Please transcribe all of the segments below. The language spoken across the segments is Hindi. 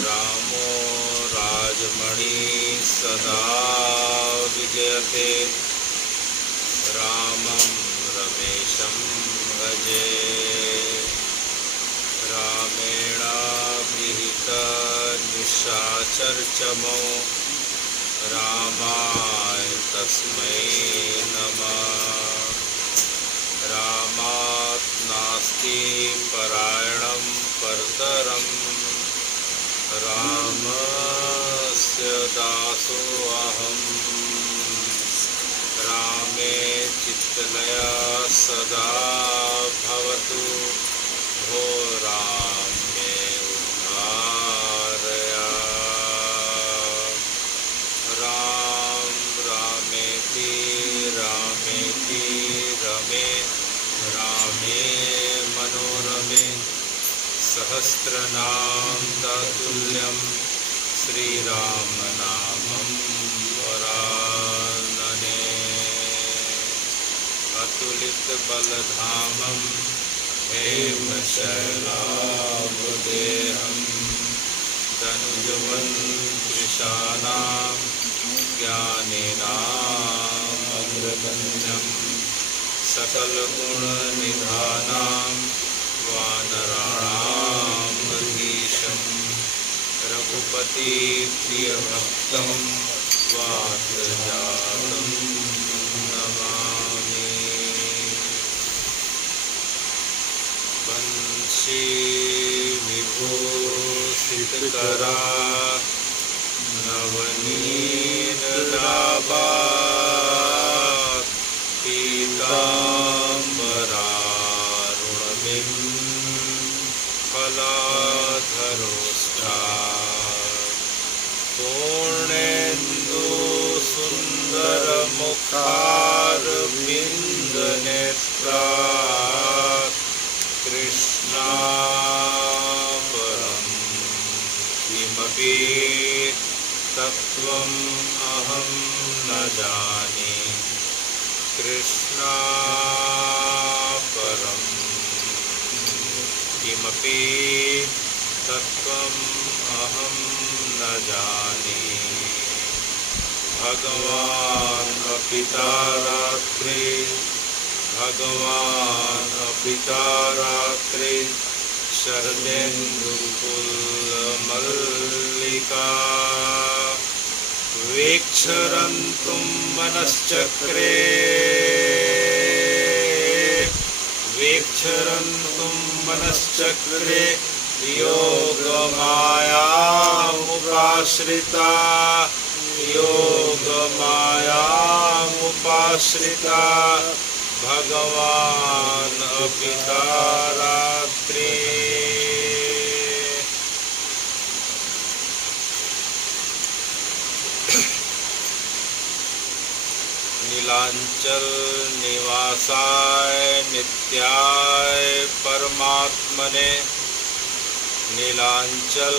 रामो राजमणि सदा विजयते रामं रमेशं भजे रामेणाभिहित निशाचरचमो रामाय तस्मै नमः रामात् नास्ति परायणं परतरम् रामस्य दासोऽहम् रामे चित्तलया सदा भवतु भो राम मे उद्धारय राम रामेति रामेति रमे रामे मनोरमे सहस्रनाम ततुल्यं श्रीरामनामं वरानने अतुलितबलधामं हेमशैलाभदेहं तनुजवन्त्रिशानां ज्ञानेनामग्रगण्यं सकलगुणनिधानां वानराणामधीशं रघुपति प्रियभक्तं वातजातं नमामि वंशी विभूषितकरा नवनीतदाभा फलाधरोष्ठा पूर्णेन्दु सुन्दरमुखारविन्दनेत्रा कृष्णापरं किमपि तत्त्वम् अहं न जाने कृष्णापरं किमपि तत्त्वम् अहं न जाने भगवान् अपिता रात्रि भगवान् अपिता रात्रि शरदेन्दुकुलमल्लिका वीक्षरन्तुं मनश्चक्रे वीक्षरन्तुं मनश्चक्रे योगमायामुपाश्रिता योगमायामुपाश्रिता भगवान् अपिता रात्रि नीलांचल निवासाय नित्याय परमात्मने नीलांचल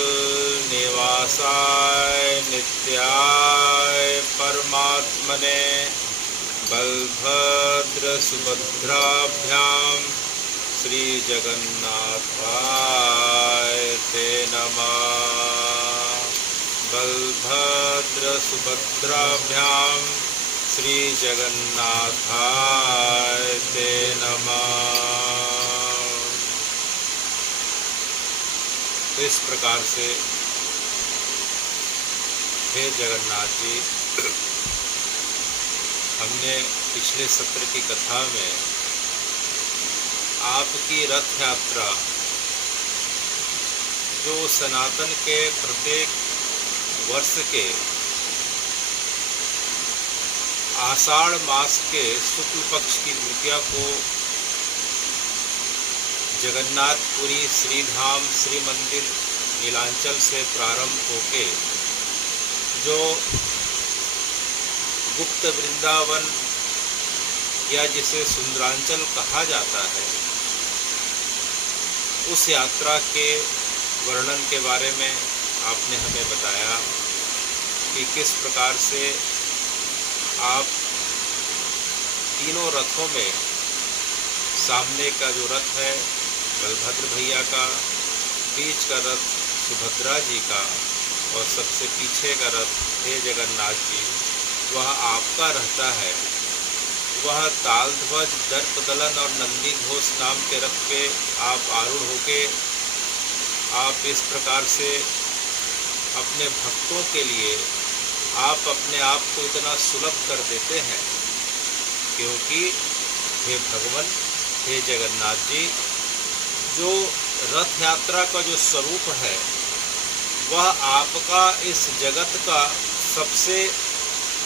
निवासाय नित्याय परमात्मने बलभद्र सुभद्राभ्यां श्री जगन्नाथाय ते नमः बलभद्र सुभद्राभ्यां श्री जगन्नाथाय ते नमः। तो इस प्रकार से हे जगन्नाथ जी, हमने पिछले सत्र की कथा में आपकी रथ यात्रा जो सनातन के प्रत्येक वर्ष के आषाढ़ मास के शुक्ल पक्ष की द्वितीया को जगन्नाथपुरी श्रीधाम श्री मंदिर नीलांचल से प्रारंभ होके जो गुप्त वृंदावन या जिसे सुंदरांचल कहा जाता है, उस यात्रा के वर्णन के बारे में आपने हमें बताया कि किस प्रकार से आप तीनों रथों में सामने का जो रथ है बलभद्र भैया का, बीच का रथ सुभद्रा जी का और सबसे पीछे का रथ हे जगन्नाथ जी वह आपका रहता है। वह तालध्वज, दर्पदलन और नंदी घोष नाम के रथ पे आप आरूढ़ होके आप इस प्रकार से अपने भक्तों के लिए आप अपने आप को इतना सुलभ कर देते हैं, क्योंकि हे भगवान, हे जगन्नाथ जी, जो रथ यात्रा का जो स्वरूप है वह आपका इस जगत का सबसे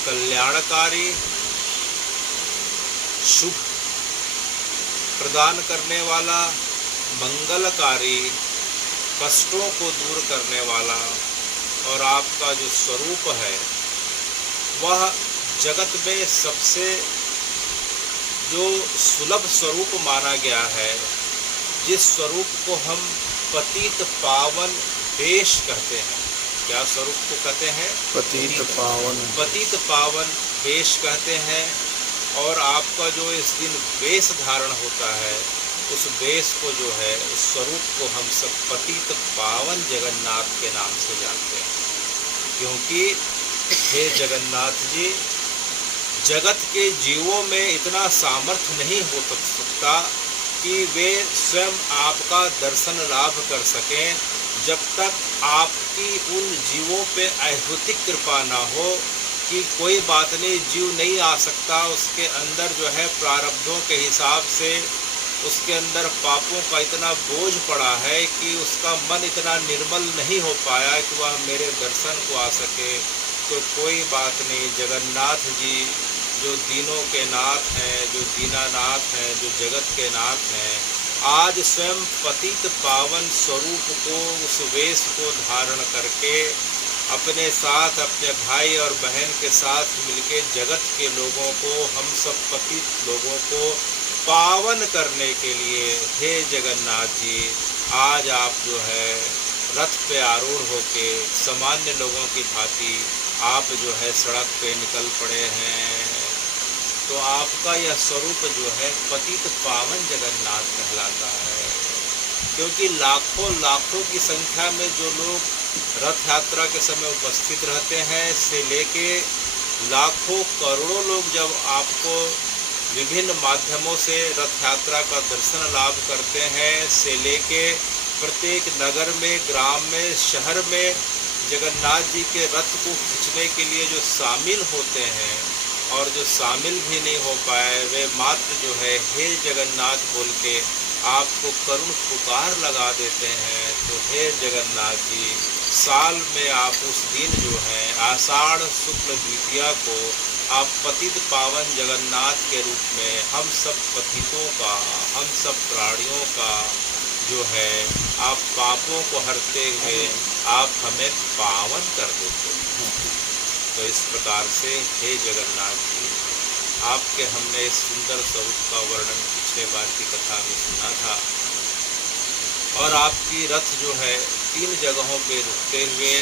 कल्याणकारी, शुभ प्रदान करने वाला, मंगलकारी, कष्टों को दूर करने वाला और आपका जो स्वरूप है वह जगत में सबसे जो सुलभ स्वरूप माना गया है, जिस स्वरूप को हम पतित पावन वेश कहते हैं। क्या स्वरूप को कहते हैं? पतित पावन वेश कहते हैं। और आपका जो इस दिन वेश धारण होता है, उस वेश को जो है, उस स्वरूप को हम सब पतित पावन जगन्नाथ के नाम से जानते हैं, क्योंकि हे जगन्नाथ जी, जगत के जीवों में इतना सामर्थ्य नहीं हो सकता कि वे स्वयं आपका दर्शन लाभ कर सकें जब तक आपकी उन जीवों पे अद्भुत कृपा ना हो कि कोई बात नहीं, जीव नहीं आ सकता, उसके अंदर जो है प्रारब्धों के हिसाब से उसके अंदर पापों का इतना बोझ पड़ा है कि उसका मन इतना निर्मल नहीं हो पाया कि वह मेरे दर्शन को आ सके। तो कोई बात नहीं, जगन्नाथ जी जो दीनों के नाथ हैं, जो दीनानाथ हैं, जो जगत के नाथ हैं, आज स्वयं पतित पावन स्वरूप को, उस वेश को धारण करके अपने साथ, अपने भाई और बहन के साथ मिलके जगत के लोगों को, हम सब पतित लोगों को पावन करने के लिए हे जगन्नाथ जी, आज आप जो है रथ पे आरूढ़ होके सामान्य लोगों की भांति आप जो है सड़क पे निकल पड़े हैं। तो आपका यह स्वरूप जो है पतित पावन जगन्नाथ कहलाता है, क्योंकि लाखों लाखों की संख्या में जो लोग रथ यात्रा के समय उपस्थित रहते हैं, से लेके लाखों करोड़ों लोग जब आपको विभिन्न माध्यमों से रथ यात्रा का दर्शन लाभ करते हैं, से लेके प्रत्येक नगर में, ग्राम में, शहर में जगन्नाथ जी के रथ को खींचने के लिए जो शामिल होते हैं और जो शामिल भी नहीं हो पाए, वे मात्र जो है हे जगन्नाथ बोल के आपको करुण पुकार लगा देते हैं। तो हे जगन्नाथ जी, साल में आप उस दिन जो है आषाढ़ शुक्ल द्वितीया को आप पतित पावन जगन्नाथ के रूप में हम सब पतितों का, हम सब प्राणियों का जो है आप पापों को हरते हुए आप हमें पावन कर देते हैं। तो इस प्रकार से हे जगन्नाथ जी, आपके हमने इस सुंदर स्वरूप का वर्णन पिछले बार की कथा में सुना था, और आपकी रथ जो है 3 जगहों पे रुकते हुए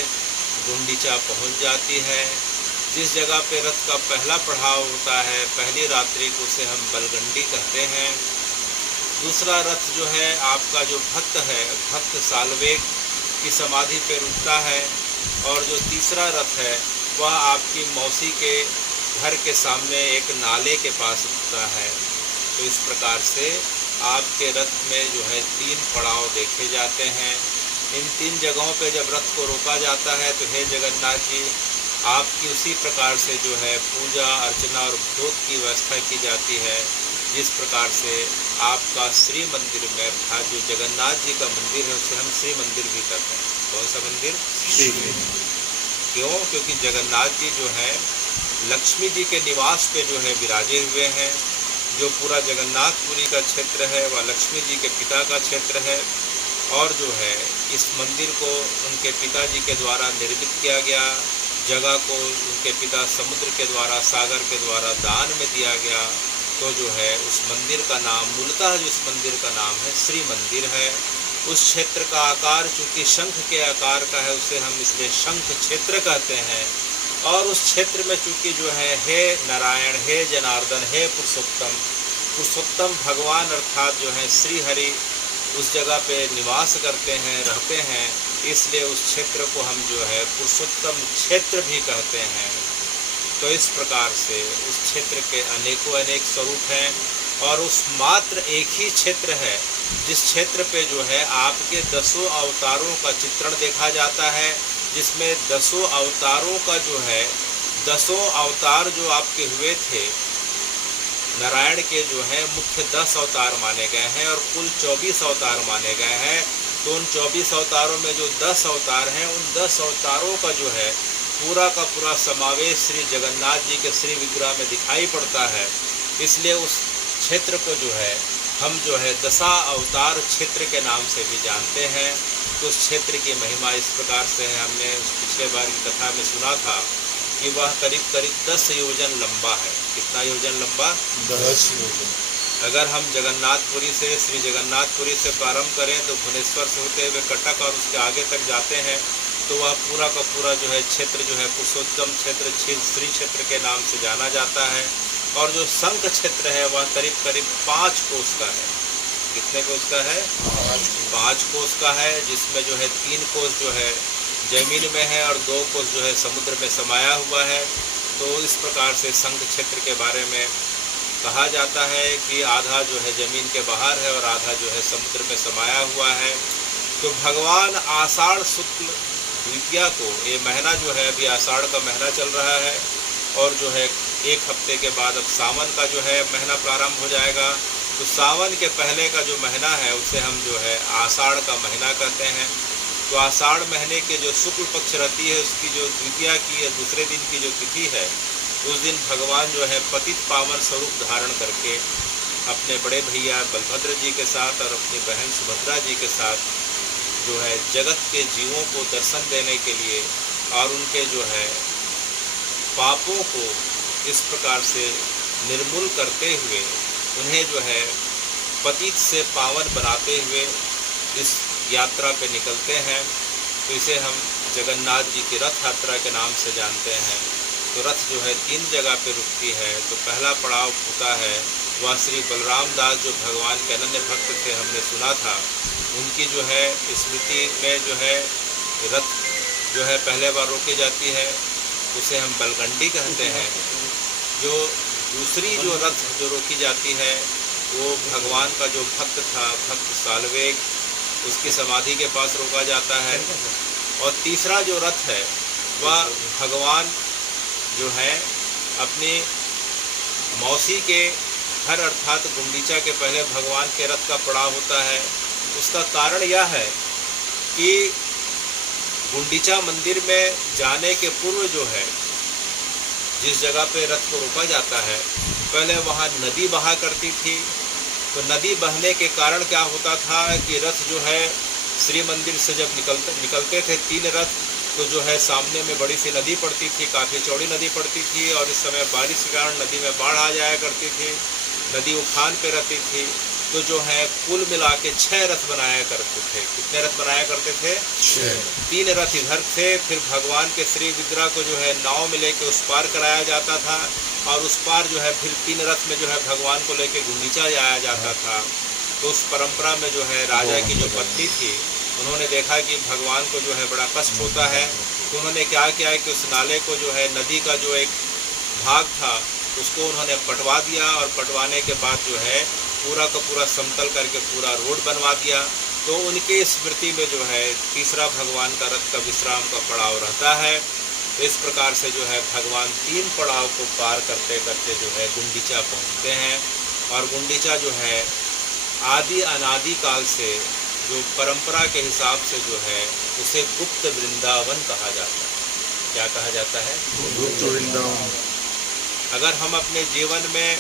गुंडीचा पहुंच जाती है। जिस जगह पे रथ का पहला पड़ाव होता है, पहली रात्रि को उसे हम बलगंडी कहते हैं। दूसरा रथ जो है आपका जो भक्त है, भक्त सालवेग की समाधि पे रुकता है, और जो तीसरा रथ है वह आपकी मौसी के घर के सामने एक नाले के पास रुकता है। तो इस प्रकार से आपके रथ में जो है 3 पड़ाव देखे जाते हैं। इन 3 जगहों पे जब रथ को रोका जाता है तो हे जगन्नाथ जी, आपकी उसी प्रकार से जो है पूजा अर्चना और भोग की व्यवस्था की जाती है, जिस प्रकार से आपका श्री मंदिर में अर्थात जो जगन्नाथ जी का मंदिर है उसे हम श्री मंदिर भी कहते हैं। कौन सा मंदिर? श्री मंदिर। क्यों? क्योंकि जगन्नाथ जी जो है लक्ष्मी जी के निवास पे जो है विराजे हुए हैं। जो पूरा जगन्नाथपुरी का क्षेत्र है वह लक्ष्मी जी के पिता का क्षेत्र है, और जो है इस मंदिर को उनके पिताजी के द्वारा निर्मित किया गया। जगह को उनके पिता समुद्र के द्वारा, सागर के द्वारा दान में दिया गया। तो जो है उस मंदिर का नाम, मूलतः जो इस मंदिर का नाम है श्री मंदिर है। उस क्षेत्र का आकार चूँकि शंख के आकार का है, उसे हम इसलिए शंख क्षेत्र कहते हैं। और उस क्षेत्र में चूँकि जो है हे नारायण, हे जनार्दन, हे पुरुषोत्तम भगवान अर्थात जो है श्री हरि उस जगह पे निवास करते हैं, रहते हैं, इसलिए उस क्षेत्र को हम जो है पुरुषोत्तम क्षेत्र भी कहते हैं। तो इस प्रकार से उस क्षेत्र के अनेकों अनेक स्वरूप हैं, और उस मात्र एक ही क्षेत्र है जिस क्षेत्र पे जो है आपके 10 अवतारों का चित्रण देखा जाता है, जिसमें 10 अवतारों का जो है 10 अवतार जो आपके हुए थे नारायण के जो है मुख्य 10 अवतार माने गए हैं और कुल 24 अवतार माने गए हैं। तो उन 24 अवतारों में जो 10 अवतार हैं, उन 10 अवतारों का जो है पूरा का पूरा समावेश श्री जगन्नाथ जी के श्री विग्रह में दिखाई पड़ता है। इसलिए उस क्षेत्र को जो है हम जो है दशा अवतार क्षेत्र के नाम से भी जानते हैं। तो उस क्षेत्र की महिमा इस प्रकार से है। हमने पिछले बार की कथा में सुना था कि वह करीब 10 योजन लंबा है। कितना योजन लंबा? 10 योजन। अगर हम जगन्नाथपुरी से, श्री जगन्नाथपुरी से प्रारंभ करें तो भुवनेश्वर से होते हुए कटक और उसके आगे तक जाते हैं, तो वह पूरा का पूरा जो है क्षेत्र जो है पुरुषोत्तम क्षेत्र, श्री क्षेत्र के नाम से जाना जाता है। और जो शंख क्षेत्र है वह करीब 5 कोस का है। कितने कोस का है? 5 कोस का है, जिसमें जो है 3 कोस जो है जमीन में है और 2 कोस जो है समुद्र में समाया हुआ है। तो इस प्रकार से शंख क्षेत्र के बारे में कहा जाता है कि आधा जो है जमीन के बाहर है और आधा जो है समुद्र में समाया हुआ है। तो भगवान आषाढ़ शुक्ल द्वितीया को, ये महीना जो है अभी आषाढ़ का महीना चल रहा है और जो है 1 हफ्ते के बाद अब सावन का जो है महीना प्रारंभ हो जाएगा। तो सावन के पहले का जो महीना है उसे हम जो है आषाढ़ का महीना कहते हैं। तो आषाढ़ महीने के जो शुक्ल पक्ष रहती है उसकी जो द्वितीया की या दूसरे दिन की जो तिथि है, उस दिन भगवान जो है पतित पावन स्वरूप धारण करके अपने बड़े भैया बलभद्र जी के साथ और अपनी बहन सुभद्रा जी के साथ जो है जगत के जीवों को दर्शन देने के लिए और उनके जो है पापों को इस प्रकार से निर्मूल करते हुए उन्हें जो है पतित से पावन बनाते हुए इस यात्रा पे निकलते हैं। तो इसे हम जगन्नाथ जी की रथ यात्रा के नाम से जानते हैं। तो रथ जो है 3 जगह पे रुकती है। तो पहला पड़ाव होता है वह श्री बलराम दास जो भगवान के अनन्य भक्त थे, हमने सुना था, उनकी जो है स्मृति में जो है रथ जो है पहले बार रोकी जाती है, उसे हम बलगंडी कहते हैं। जो दूसरी जो रथ जो रोकी जाती है वो भगवान का जो भक्त था, भक्त सालवेग, उसकी समाधि के पास रोका जाता है। और तीसरा जो रथ है वह भगवान जो है अपनी मौसी के घर अर्थात गुंडीचा के पहले भगवान के रथ का पड़ाव होता है। उसका कारण यह है कि गुंडीचा मंदिर में जाने के पूर्व जो है जिस जगह पे रथ को रोका जाता है, पहले वहाँ नदी बहा करती थी। तो नदी बहने के कारण क्या होता था कि रथ जो है श्री मंदिर से जब निकलते थे 3 रथ, तो जो है सामने में बड़ी सी नदी पड़ती थी, काफ़ी चौड़ी नदी पड़ती थी और इस समय बारिश के कारण नदी में बाढ़ आ जाया करती थी, नदी उफान पे रहती थी। तो जो है कुल मिला के 6 रथ बनाया करते थे। कितने रथ बनाया करते थे? 6। 3 रथ इधर थे, फिर भगवान के श्री विग्रह को जो है नाव में लेके उस पार कराया जाता था और उस पार जो है फिर 3 रथ में जो है भगवान को लेके गुंडीचा जाया जाता था। तो उस परंपरा में जो है राजा की जो पत्नी थी, उन्होंने देखा कि भगवान को जो है बड़ा कष्ट होता है तो उन्होंने क्या किया है कि उस नाले को जो है, नदी का जो एक भाग था उसको उन्होंने पटवा दिया, और पटवाने के बाद जो है पूरा का पूरा समतल करके पूरा रोड बनवा दिया। तो उनके स्मृति में जो है तीसरा भगवान का रथ का विश्राम का पड़ाव रहता है। तो इस प्रकार से जो है भगवान 3 पड़ाव को पार करते करते जो है गुंडीचा पहुँचते हैं। और गुंडीचा जो है आदि अनादि काल से जो परंपरा के हिसाब से जो है उसे गुप्त वृंदावन कहा जाता है। क्या कहा जाता है? गुप्त वृंदावन। अगर हम अपने जीवन में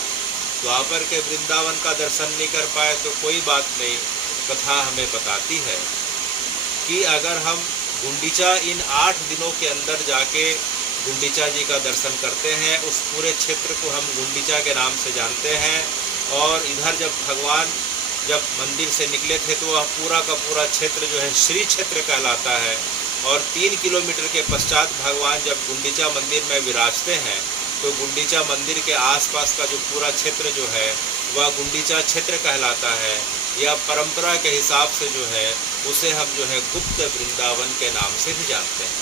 द्वापर के वृंदावन का दर्शन नहीं कर पाए तो कोई बात नहीं, कथा हमें बताती है कि अगर हम गुंडीचा इन 8 दिनों के अंदर जाके गुंडीचा जी का दर्शन करते हैं, उस पूरे क्षेत्र को हम गुंडीचा के नाम से जानते हैं। और इधर जब भगवान जब मंदिर से निकले थे तो वह पूरा का पूरा क्षेत्र जो है श्री क्षेत्र कहलाता है। और 3 किलोमीटर के पश्चात भगवान जब गुंडीचा मंदिर में विराजते हैं तो गुंडीचा मंदिर के आसपास का जो पूरा क्षेत्र जो है वह गुंडीचा क्षेत्र कहलाता है। यह परंपरा के हिसाब से जो है उसे हम जो है गुप्त वृंदावन के नाम से भी जानते हैं।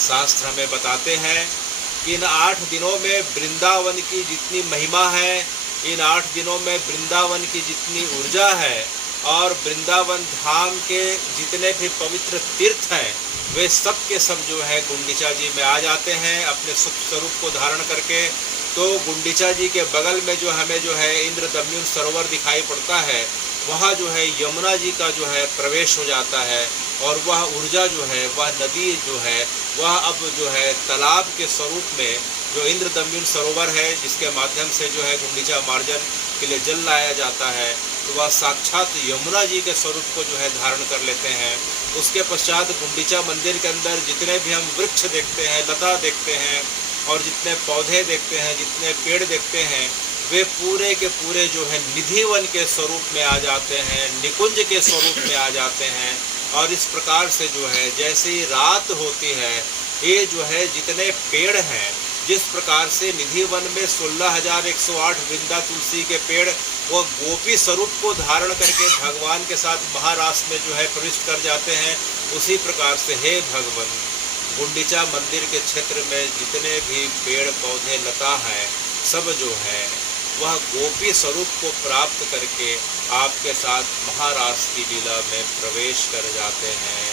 शास्त्र हमें बताते हैं कि इन 8 दिनों में वृंदावन की जितनी महिमा है, इन 8 दिनों में वृंदावन की जितनी ऊर्जा है और वृंदावन धाम के जितने भी पवित्र तीर्थ हैं वे सब के सब जो है गुंडीचा जी में आ जाते हैं अपने सुख स्वरूप को धारण करके। तो गुंडीचा जी के बगल में जो हमें जो है इंद्रदम्युन सरोवर दिखाई पड़ता है, वहाँ जो है यमुना जी का जो है प्रवेश हो जाता है। और वह ऊर्जा जो है, वह नदी जो है, वह अब जो है तालाब के स्वरूप में जो इंद्रदम्युन सरोवर है जिसके माध्यम से जो है गुंडीचा मार्जन के लिए जल लाया जाता है, तो वह साक्षात यमुना जी के स्वरूप को जो है धारण कर लेते हैं। उसके पश्चात गुंडीचा मंदिर के अंदर जितने भी हम वृक्ष देखते हैं, लता देखते हैं और जितने पौधे देखते हैं, जितने पेड़ देखते हैं, वे पूरे के पूरे जो है निधिवन के स्वरूप में आ जाते हैं, निकुंज के स्वरूप में आ जाते हैं। और इस प्रकार से जो है जैसे ही रात होती है, ये जो है जितने पेड़ हैं, जिस प्रकार से निधि वन में 16,108 वृंदा तुलसी के पेड़ वो गोपी स्वरूप को धारण करके भगवान के साथ महारास में जो है प्रविष्ट कर जाते हैं, उसी प्रकार से हे भगवान गुंडीचा मंदिर के क्षेत्र में जितने भी पेड़ पौधे लता हैं, सब जो है वह गोपी स्वरूप को प्राप्त करके आपके साथ महारास की लीला में प्रवेश कर जाते हैं।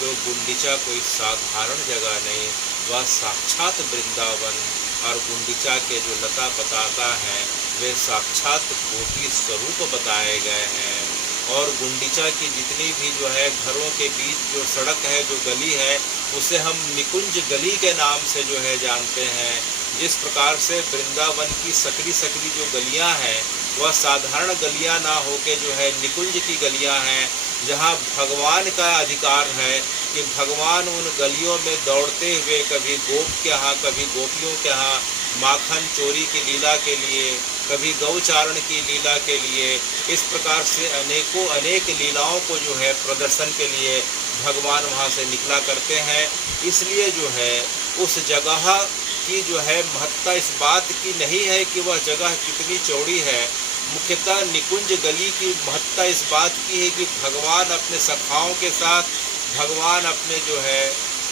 तो गुंडीचा कोई साधारण जगह नहीं, वह साक्षात वृंदावन और गुंडीचा के जो लता पताका हैं वे साक्षात गोपी स्वरूप बताए गए हैं। और गुंडीचा की जितनी भी जो है घरों के बीच जो सड़क है, जो गली है, उसे हम निकुंज गली के नाम से जो है जानते हैं। जिस प्रकार से वृंदावन की सकरी सकरी जो गलियां हैं वह साधारण गलियां ना होके जो है निकुंज की गलियां हैं, जहां भगवान का अधिकार है कि भगवान उन गलियों में दौड़ते हुए कभी गोप के यहाँ, कभी गोपियों के यहाँ माखन चोरी की लीला के लिए, कभी गौचारण की लीला के लिए, इस प्रकार से अनेक लीलाओं को जो है प्रदर्शन के लिए भगवान वहाँ से निकला करते हैं। इसलिए जो है उस जगह की जो है महत्ता इस बात की नहीं है कि वह जगह कितनी चौड़ी है, मुख्यतः निकुंज गली की महत्ता इस बात की है कि भगवान अपने सखाओं के साथ, भगवान अपने जो है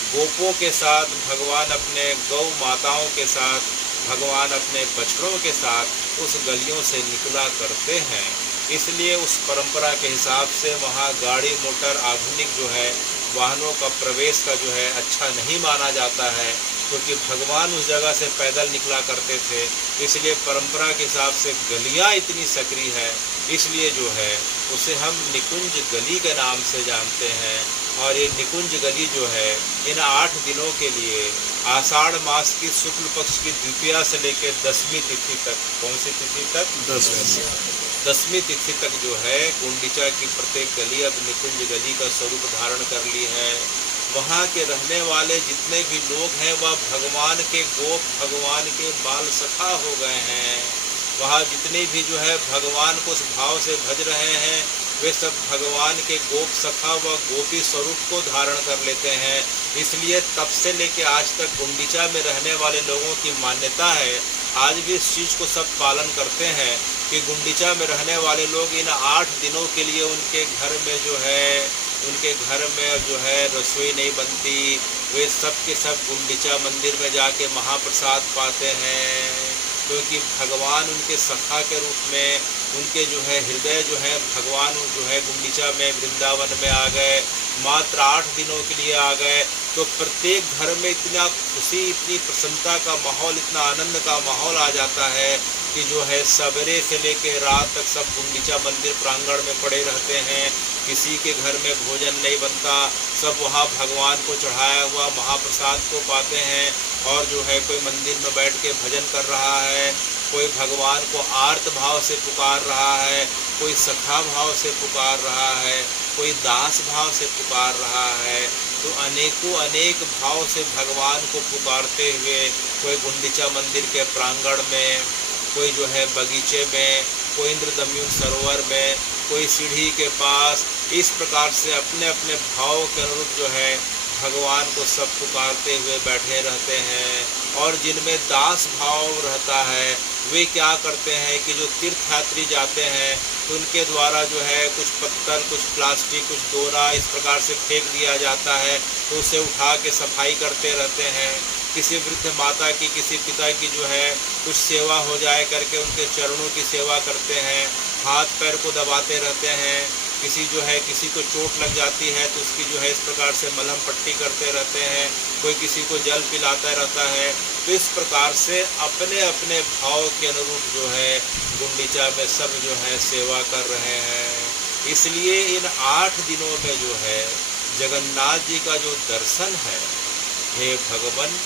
गोपों के साथ, भगवान अपने गौ माताओं के साथ, भगवान अपने बछड़ों के साथ उस गलियों से निकला करते हैं। इसलिए उस परंपरा के हिसाब से वहाँ गाड़ी मोटर आधुनिक जो है वाहनों का प्रवेश का जो है अच्छा नहीं माना जाता है, क्योंकि भगवान उस जगह से पैदल निकला करते थे। इसलिए परंपरा के हिसाब से गलियाँ इतनी सकरी है, इसलिए जो है उसे हम निकुंज गली के नाम से जानते हैं। और ये निकुंज गली जो है इन 8 दिनों के लिए आषाढ़ मास की शुक्ल पक्ष की द्वितीया से लेकर 10वीं तिथि तक, कौन सी तिथि तक? 10वीं तिथि तक जो है गुंडीचा की प्रत्येक गली अब निकुंज गली का स्वरूप धारण कर ली है। वहाँ के रहने वाले जितने भी लोग हैं वह भगवान के गोप, भगवान के बाल सखा हो गए हैं। वहाँ जितने भी जो है भगवान को उस भाव से भज रहे हैं वे सब भगवान के गोप सखा व गोपी स्वरूप को धारण कर लेते हैं। इसलिए तब से लेके आज तक गुंडीचा में रहने वाले लोगों की मान्यता है, आज भी इस चीज़ को सब पालन करते हैं कि गुंडीचा में रहने वाले लोग इन 8 दिनों के लिए उनके घर में जो है रसोई नहीं बनती, वे सब के सब गुंडीचा मंदिर में जाके महाप्रसाद पाते हैं, क्योंकि भगवान उनके सखा के रूप में, उनके जो है हृदय जो है भगवान जो है गुंडीचा में वृंदावन में आ गए, मात्र 8 दिनों के लिए आ गए। तो प्रत्येक घर में इतना खुशी, इतनी प्रसन्नता का माहौल, इतना आनंद का माहौल आ जाता है कि जो है सवेरे से लेकर रात तक सब गुंडीचा मंदिर प्रांगण में पड़े रहते हैं। किसी के घर में भोजन नहीं बनता, सब वहाँ भगवान को चढ़ाया हुआ महाप्रसाद को पाते हैं। और जो है कोई मंदिर में बैठ के भजन कर रहा है, कोई भगवान को आर्त भाव से पुकार रहा है, कोई सखा भाव से पुकार रहा है, कोई दास भाव से पुकार रहा है। तो अनेकों अनेक भाव से भगवान को पुकारते हुए कोई गुंडीचा मंदिर के प्रांगण में, कोई जो है बगीचे में, कोई इंद्रदम्युन सरोवर में, कोई सीढ़ी के पास, इस प्रकार से अपने अपने भाव के अनुरूप जो है भगवान को सब पुकारते हुए बैठे रहते हैं। और जिनमें दास भाव रहता है वे क्या करते हैं कि जो तीर्थयात्री जाते हैं तो उनके द्वारा जो है कुछ पत्थर, कुछ प्लास्टिक, कुछ दोरा इस प्रकार से फेंक दिया जाता है, तो उसे उठा के सफाई करते रहते हैं। किसी वृद्ध माता की, किसी पिता की जो है कुछ सेवा हो जाए करके उनके चरणों की सेवा करते हैं, हाथ पैर को दबाते रहते हैं। किसी जो है किसी को चोट लग जाती है तो उसकी जो है इस प्रकार से मलहम पट्टी करते रहते हैं, कोई किसी को जल पिलाता रहता है। तो इस प्रकार से अपने अपने भाव के अनुरूप जो है गुंडीचा में सब जो है सेवा कर रहे हैं। इसलिए इन 8 दिनों में जो है जगन्नाथ जी का जो दर्शन है, हे भगवान,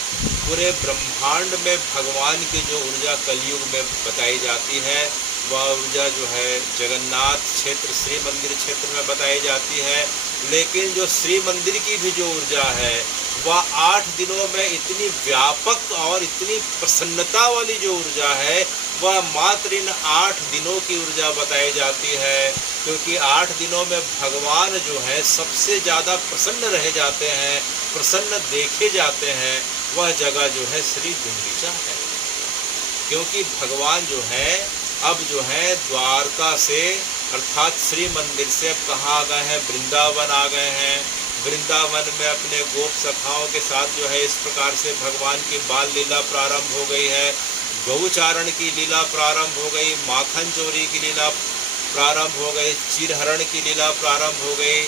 पूरे ब्रह्मांड में भगवान की जो ऊर्जा कलयुग में बताई जाती है वह ऊर्जा जो है जगन्नाथ क्षेत्र, श्री मंदिर क्षेत्र में बताई जाती है। लेकिन जो श्री मंदिर की भी जो ऊर्जा है वह 8 दिनों में इतनी व्यापक और इतनी प्रसन्नता वाली जो ऊर्जा है वह मात्र इन 8 दिनों की ऊर्जा बताई जाती है। क्योंकि 8 दिनों में भगवान जो है सबसे ज़्यादा प्रसन्न रह जाते हैं, प्रसन्न देखे जाते हैं, वह जगह जो है श्री गुंडीचा है। क्योंकि भगवान जो है अब जो है द्वारका से अर्थात श्री मंदिर से अब कहाँ आ गए हैं, वृंदावन आ गए हैं। वृंदावन में अपने गोप सखाओं के साथ जो है इस प्रकार से भगवान की बाल लीला प्रारंभ हो गई है, गौचारण की लीला प्रारंभ हो गई, माखन चोरी की लीला प्रारंभ हो गई, चिरहरण की लीला प्रारंभ हो गई,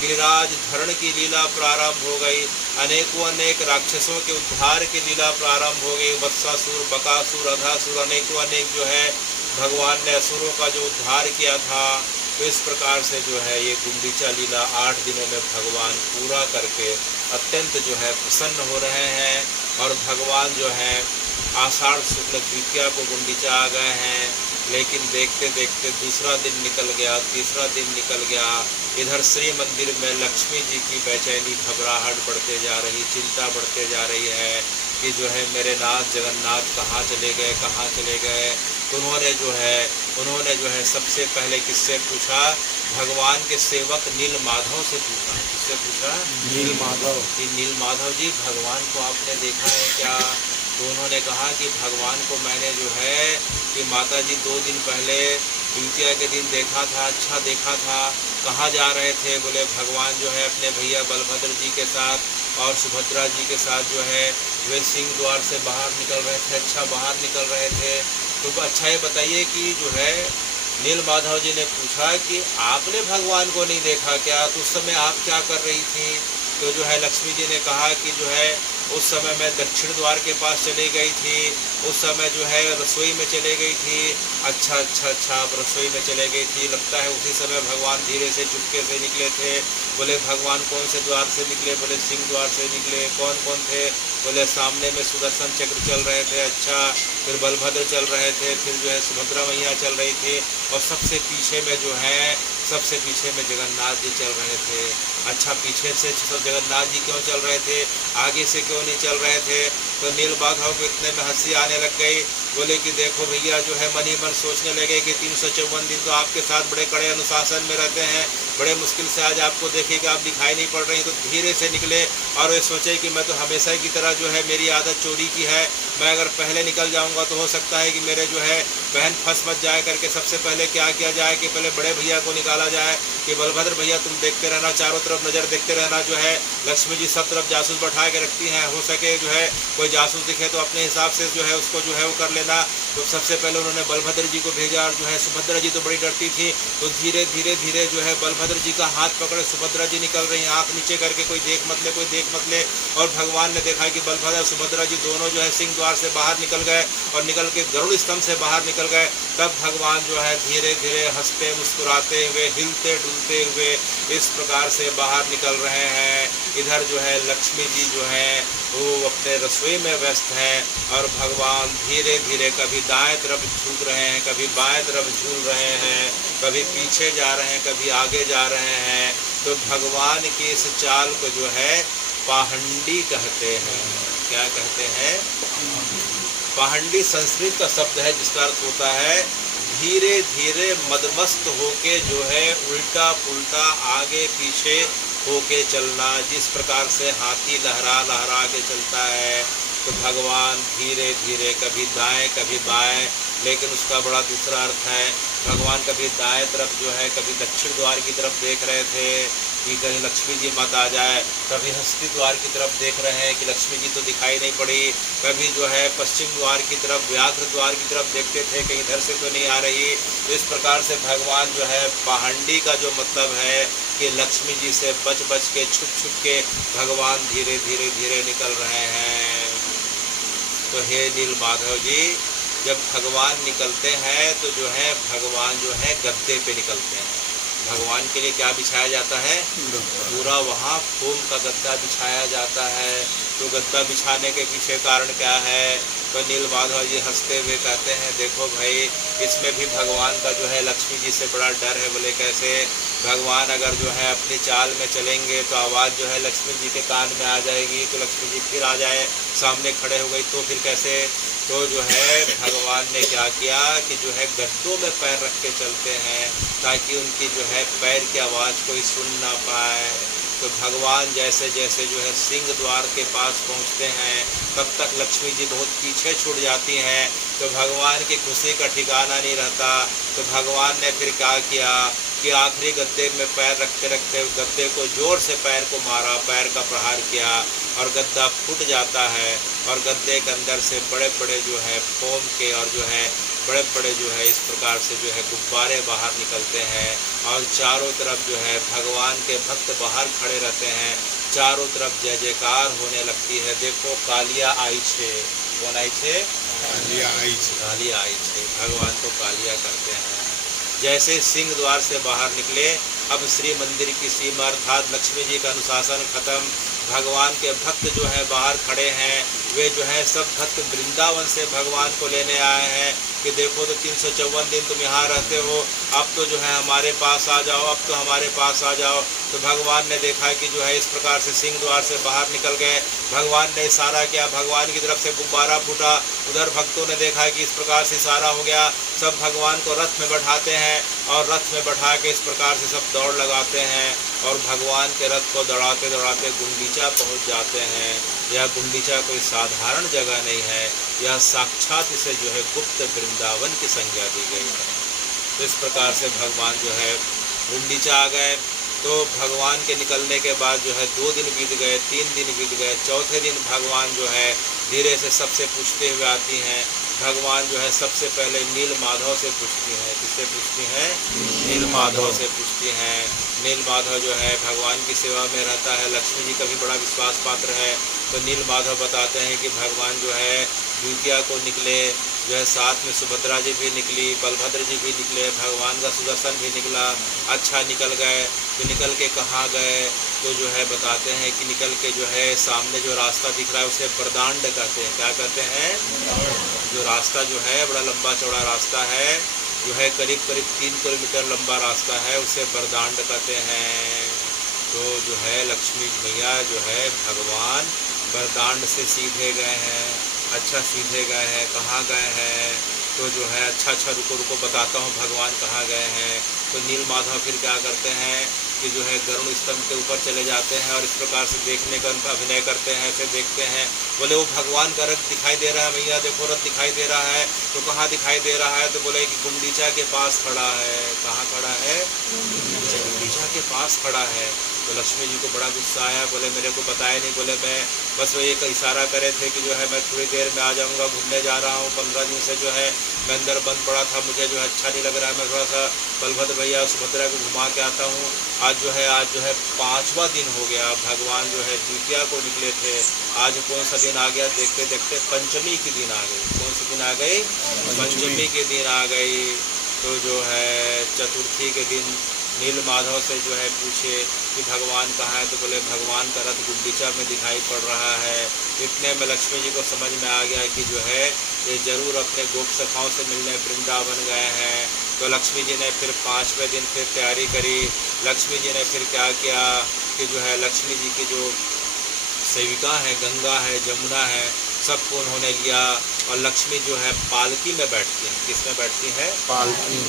गिरिराज धरण की लीला प्रारंभ हो गई, अनेकों अनेक राक्षसों के उद्धार की लीला प्रारंभ हो गई, वत्सासुर, बकासुर, अधासुर, अनेकों अनेक जो है भगवान ने असुरों का जो उद्धार किया था। तो इस प्रकार से जो है ये गुंडीचा लीला 8 दिनों में भगवान पूरा करके अत्यंत जो है प्रसन्न हो रहे हैं। और भगवान जो है आषाढ़ शुक्ल द्वितीया को गुंडीचा आ गए हैं। लेकिन देखते देखते दूसरा दिन निकल गया, तीसरा दिन निकल गया। इधर श्री मंदिर में लक्ष्मी जी की बेचैनी, घबराहट बढ़ते जा रही, चिंता बढ़ते जा रही है कि जो है मेरे नाथ जगन्नाथ कहाँ चले गए, कहाँ चले गए। तो उन्होंने जो है सबसे पहले किससे पूछा? भगवान के सेवक नील माधव से पूछा। किससे पूछा? नील माधव। कि नील माधव जी, भगवान को आपने देखा है क्या? तो उन्होंने कहा कि भगवान को मैंने जो है कि माता जी 2 दिन पहले द्वितीया के दिन देखा था, अच्छा देखा था। कहाँ जा रहे थे? बोले भगवान जो है अपने भैया बलभद्र जी के साथ और सुभद्रा जी के साथ जो है वे सिंह द्वार से बाहर निकल रहे थे। अच्छा, बाहर निकल रहे थे। तो अच्छा ये बताइए कि जो है नील माधव जी ने पूछा कि आपने भगवान को नहीं देखा क्या? तो उस समय आप क्या कर रही थी? तो जो है लक्ष्मी जी ने कहा कि जो है उस समय मैं दक्षिण द्वार के पास चली गई थी, उस समय जो है रसोई में चले गई थी। अच्छा, आप रसोई में चले गई थी, लगता है उसी समय भगवान धीरे से चुपके से निकले थे। बोले भगवान कौन से द्वार से निकले? बोले सिंह द्वार से निकले। कौन कौन थे? बोले सामने में सुदर्शन चक्र चल रहे थे, अच्छा, फिर बलभद्र चल रहे थे, फिर जो है सुभद्रा मैया चल रही थी, और सबसे पीछे में जगन्नाथ जी चल रहे थे। अच्छा, पीछे से जगन्नाथ जी क्यों चल रहे थे, आगे से क्यों नहीं चल रहे थे? तो नील माधव को इतने में हंसी आने लग गई। बोले कि देखो भैया, जो है मन ही मन सोचने लगे कि 354 दिन तो आपके साथ बड़े कड़े अनुशासन में रहते हैं, बड़े मुश्किल से आज आपको देखिए कि आप दिखाई नहीं पड़ रही, तो धीरे से निकले और ये सोचे कि मैं तो हमेशा की तरह जो है मेरी आदत चोरी की है, मैं अगर पहले निकल जाऊंगा तो हो सकता है कि मेरे जो है बहन फंस मत जाए करके सबसे पहले क्या किया जाए कि पहले बड़े भैया को निकाला जाए कि बलभद्र भैया तुम देखते रहना, चारों तरफ नज़र देखते रहना, जो है लक्ष्मी जी सब तरफ जासूस बैठा के रखती हैं, हो सके जो है कोई जासूस दिखे तो अपने हिसाब से जो है उसको जो है वो कर लेना। तो सबसे पहले उन्होंने बलभद्र जी को भेजा और जो है सुभद्रा जी तो बड़ी डरती थी, तो धीरे धीरे धीरे जो है बलभद्र जी का हाथ पकड़े सुभद्रा जी निकल रही हैं, आँख नीचे करके कोई देख मत ले, कोई देख मत ले। और भगवान ने देखा कि बलभद्र सुभद्रा जी दोनों जो है सिंह द्वार से बाहर निकल गए और निकल के गरुड़ स्तंभ से बाहर निकल गए। तब भगवान जो है धीरे धीरे हंसते मुस्कुराते हुए हिलते डुलते हुए इस प्रकार से बाहर निकल रहे हैं। इधर जो है लक्ष्मी जी जो है वो अपने रसोई में व्यस्त हैं और भगवान धीरे धीरे कभी दाएं तरफ झूल रहे हैं, कभी बाएं तरफ झूल रहे हैं, कभी पीछे जा रहे हैं, कभी आगे जा रहे हैं। तो भगवान की इस चाल को जो है पाहंडी कहते हैं। क्या कहते हैं? पाहंडी संस्कृत का शब्द है जिसका अर्थ होता है धीरे धीरे मदमस्त होके जो है उल्टा पुल्टा आगे पीछे होके चलना, जिस प्रकार से हाथी लहरा लहरा के चलता है। तो भगवान धीरे धीरे कभी दाएं कभी बाएं, लेकिन उसका बड़ा दूसरा अर्थ है। भगवान कभी दाएं तरफ जो है कभी दक्षिण द्वार की तरफ देख रहे थे कि कहीं लक्ष्मी जी मत आ जाए, कभी हस्ती द्वार की तरफ देख रहे हैं कि लक्ष्मी जी तो दिखाई नहीं पड़ी, कभी जो है पश्चिम द्वार की तरफ व्याघ्र द्वार की तरफ देखते थे कहीं इधर से तो नहीं आ रही। तो इस प्रकार से भगवान जो है पाहंडी का जो मतलब है कि लक्ष्मी जी से बच बच के छुप के भगवान धीरे धीरे धीरे निकल रहे हैं। तो हे नील माधव जी, जब भगवान निकलते हैं तो जो है भगवान जो है गद्दे पे निकलते हैं। भगवान के लिए क्या बिछाया जाता है? पूरा वहाँ फोम का गद्दा बिछाया जाता है। तो गद्दा बिछाने के पीछे कारण क्या है? तो नील माधव जी हंसते हुए कहते हैं देखो भाई, इसमें भी भगवान का जो है लक्ष्मी जी से बड़ा डर है। बोले कैसे? भगवान अगर जो है अपनी चाल में चलेंगे तो आवाज़ जो है लक्ष्मी जी के कान में आ जाएगी, तो लक्ष्मी जी फिर आ जाए सामने खड़े हो गई तो फिर कैसे? तो जो है भगवान ने क्या किया कि जो है गद्दों में पैर रख के चलते हैं ताकि उनकी जो है पैर की आवाज़ कोई सुन ना पाए। तो भगवान जैसे जैसे जो है सिंह द्वार के पास पहुंचते हैं तब तक लक्ष्मी जी बहुत पीछे छूट जाती हैं। तो भगवान की खुशी का ठिकाना नहीं रहता। तो भगवान ने फिर क्या किया कि आखिरी गद्दे में पैर रखते रखते गद्दे को जोर से पैर को मारा, पैर का प्रहार किया और गद्दा फूट जाता है और गद्दे के अंदर से बड़े बड़े जो है फोम के और जो है बड़े बड़े जो है इस प्रकार से जो है गुब्बारे बाहर निकलते हैं और चारों तरफ जो है भगवान के भक्त बाहर खड़े रहते हैं। चारों तरफ जय जयकार होने लगती है। देखो कालिया आई छे, कौन आई छे? कालिया आई छे, कालिया आई छे। भगवान को कालिया करते हैं। जैसे सिंह द्वार से बाहर निकले, अब श्री मंदिर की सीमा अर्थात लक्ष्मी जी का अनुशासन खत्म। भगवान के भक्त जो है बाहर खड़े हैं, वे जो है सब भक्त वृंदावन से भगवान को लेने आए हैं कि देखो तो 354 दिन तुम यहाँ रहते हो, अब तो जो है हमारे पास आ जाओ, अब तो हमारे पास आ जाओ। तो भगवान ने देखा कि जो है इस प्रकार से सिंह द्वार से बाहर निकल गए। भगवान ने इशारा किया, भगवान की तरफ से गुब्बारा फूटा। उधर भक्तों ने देखा कि इस प्रकार से इशारा हो गया। सब भगवान को रथ में बैठाते हैं और रथ में बैठा के इस प्रकार से सब दौड़ लगाते हैं और भगवान के रथ को दौड़ाते दौड़ाते गुंडीचा पहुँच जाते हैं। यह गुंडीचा कोई साधारण जगह नहीं है, यह साक्षात इसे जो है गुप्त वृंदावन की संज्ञा दी गई है। तो इस प्रकार से भगवान जो है गुंडीचा आ गए। तो भगवान के निकलने के बाद जो है 2 दिन बीत गए, 3 दिन बीत गए, चौथे दिन भगवान जो है धीरे से सबसे पूछते हुए आती हैं। भगवान जो है सबसे पहले नील माधव से पूछती हैं। किससे पूछती हैं? नील माधव से पूछती हैं। नील माधव जो है भगवान की सेवा में रहता है, लक्ष्मी जी का भी बड़ा विश्वास पात्र है। तो नील माधव बताते हैं कि भगवान जो है द्वितीया को निकले, जो है साथ में सुभद्रा जी भी निकली, बलभद्र जी भी निकले, भगवान का सुदर्शन भी निकला। अच्छा निकल गए। तो निकल के कहाँ गए? तो जो है बताते हैं कि निकल के जो है सामने जो रास्ता दिख रहा है उसे बरदांड कहते हैं। क्या कहते हैं? जो रास्ता जो है बड़ा लंबा चौड़ा रास्ता है, जो है करीब करीब 3 किलोमीटर लंबा रास्ता है, उसे बरदांड कहते हैं। तो जो है लक्ष्मी मैया जो है भगवान बरदांड से सीधे गए हैं। अच्छा सीधे गए हैं। कहाँ गए हैं? तो जो है अच्छा रुको रुको बताता हूँ भगवान कहाँ गए हैं। तो नील माधव फिर क्या करते हैं कि जो है गरुड़ स्तंभ के ऊपर चले जाते हैं और इस प्रकार से देखने का अभिनय करते हैं, ऐसे देखते हैं। बोले वो भगवान का रथ दिखाई दे रहा है भैया, देखो रथ दिखाई दे रहा है। तो कहाँ दिखाई दे रहा है? तो बोले कि गुंडीचा के पास खड़ा है। कहाँ खड़ा है? गुंडीचा के पास खड़ा है। तो लक्ष्मी जी को बड़ा गुस्सा आया, बोले मेरे को बताया नहीं, बोले मैं बस वो एक इशारा करे थे कि जो है मैं थोड़ी देर में आ जाऊंगा, घूमने जा रहा हूँ, 15 दिन से जो है मैं अंदर बंद पड़ा था, मुझे जो है अच्छा नहीं लग रहा है, मैं थोड़ा सा बलभद्र भैया सुभद्रा को घुमा के आता हूँ। आज जो है 5वां दिन हो गया, भगवान जो है द्वितीया को निकले थे, आज कौन सा दिन आ गया? देखते देखते पंचमी के दिन आ गई। कौन सी दिन आ गई? पंचमी के दिन आ गई। तो जो है चतुर्थी के दिन नील माधव से जो है पूछे कि भगवान कहाँ है? तो बोले भगवान का रथ गुंडीचा में दिखाई पड़ रहा है। इतने में लक्ष्मी जी को समझ में आ गया कि जो है ये जरूर अपने गोप सखाओं से मिलने वृंदावन गए हैं। तो लक्ष्मी जी ने फिर 5वें दिन फिर तैयारी करी। लक्ष्मी जी ने फिर क्या किया कि जो है लक्ष्मी जी की जो सेविका है, गंगा है, जमुना है, सबको उन्होंने लिया और लक्ष्मी जो है पालकी में बैठती हैं। किस में बैठती है?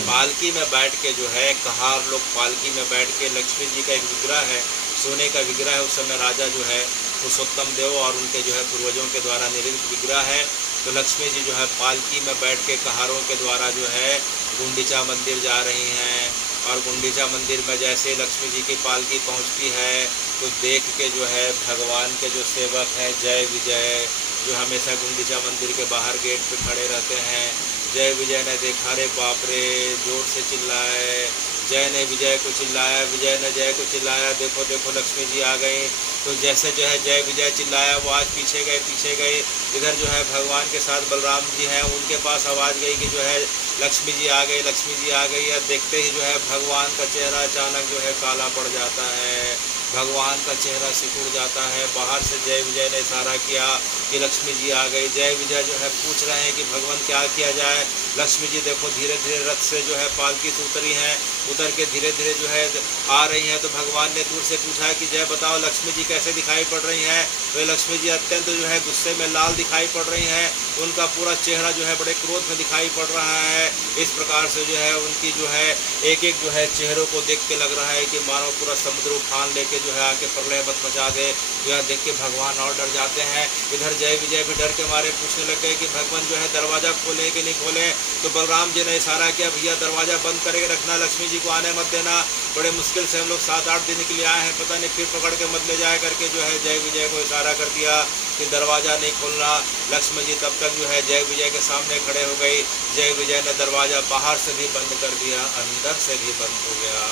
पालकी में बैठ के जो है कहार लोग पालकी में बैठ के, लक्ष्मी जी का एक विग्रह है, सोने का विग्रह है। उस समय राजा जो है पुरुषोत्तम देव और उनके जो है पूर्वजों के द्वारा निर्मित विग्रह है। तो लक्ष्मी जी जो है पालकी में बैठ के कहारों के द्वारा जो है गुंडीचा मंदिर जा रही हैं। और गुंडीचा मंदिर में जैसे लक्ष्मी जी की पालकी पहुंचती है तो देख के जो है भगवान के जो सेवक हैं जय विजय, जो हमेशा गुंडीचा मंदिर के बाहर गेट पे खड़े रहते हैं, जय विजय ने देखा, रे बाप रे, जोर से चिल्लाए। जय ने विजय को चिल्लाया, विजय ने जय को चिल्लाया, देखो देखो लक्ष्मी जी आ गई। तो जैसे जो है जय विजय चिल्लाया, वो आज पीछे गए। इधर जो है भगवान के साथ बलराम जी हैं, उनके पास आवाज़ गई कि जो है लक्ष्मी जी आ गई, लक्ष्मी जी आ गई। और देखते ही जो है भगवान का चेहरा अचानक जो है काला पड़ जाता है, भगवान का चेहरा सिकुड़ जाता है। बाहर से जय विजय ने इशारा किया कि लक्ष्मी जी आ गई। जय विजय जो है पूछ रहे हैं कि भगवान क्या किया जाए। लक्ष्मी जी देखो धीरे धीरे रथ से जो है पालकी से उतरी हैं, उतर के धीरे धीरे जो है आ रही हैं। तो भगवान ने दूर से पूछा कि जय बताओ लक्ष्मी जी कैसे दिखाई पड़ रही हैं? तो लक्ष्मी जी अत्यंत जो है गुस्से में लाल दिखाई पड़ रही हैं, उनका पूरा चेहरा जो है बड़े क्रोध में दिखाई पड़ रहा है। इस प्रकार से जो है उनकी जो है एक एक जो है चेहरों को देख के लग रहा है कि मानो पूरा समुद्र उफान लेके जो है आके प्रलय मत मचा दे। यह देख के भगवान और डर जाते हैं। इधर जय विजय भी डर के मारे पूछने लग गए कि भगवान जो है दरवाज़ा खोले कि नहीं खोले। तो बलराम जी ने इशारा किया, भैया दरवाज़ा बंद करके रखना, लक्ष्मी जी को आने मत देना, बड़े मुश्किल से हम लोग 7-8 दिन के लिए आए हैं, पता नहीं फिर पकड़ के मत ले जाए करके जो है जय विजय को इशारा कर दिया कि दरवाज़ा नहीं खोलना। लक्ष्मी जी तब तक जो है जय विजय के सामने खड़े हो गई। जय विजय ने दरवाज़ा बाहर से भी बंद कर दिया, अंदर से भी बंद हो गया।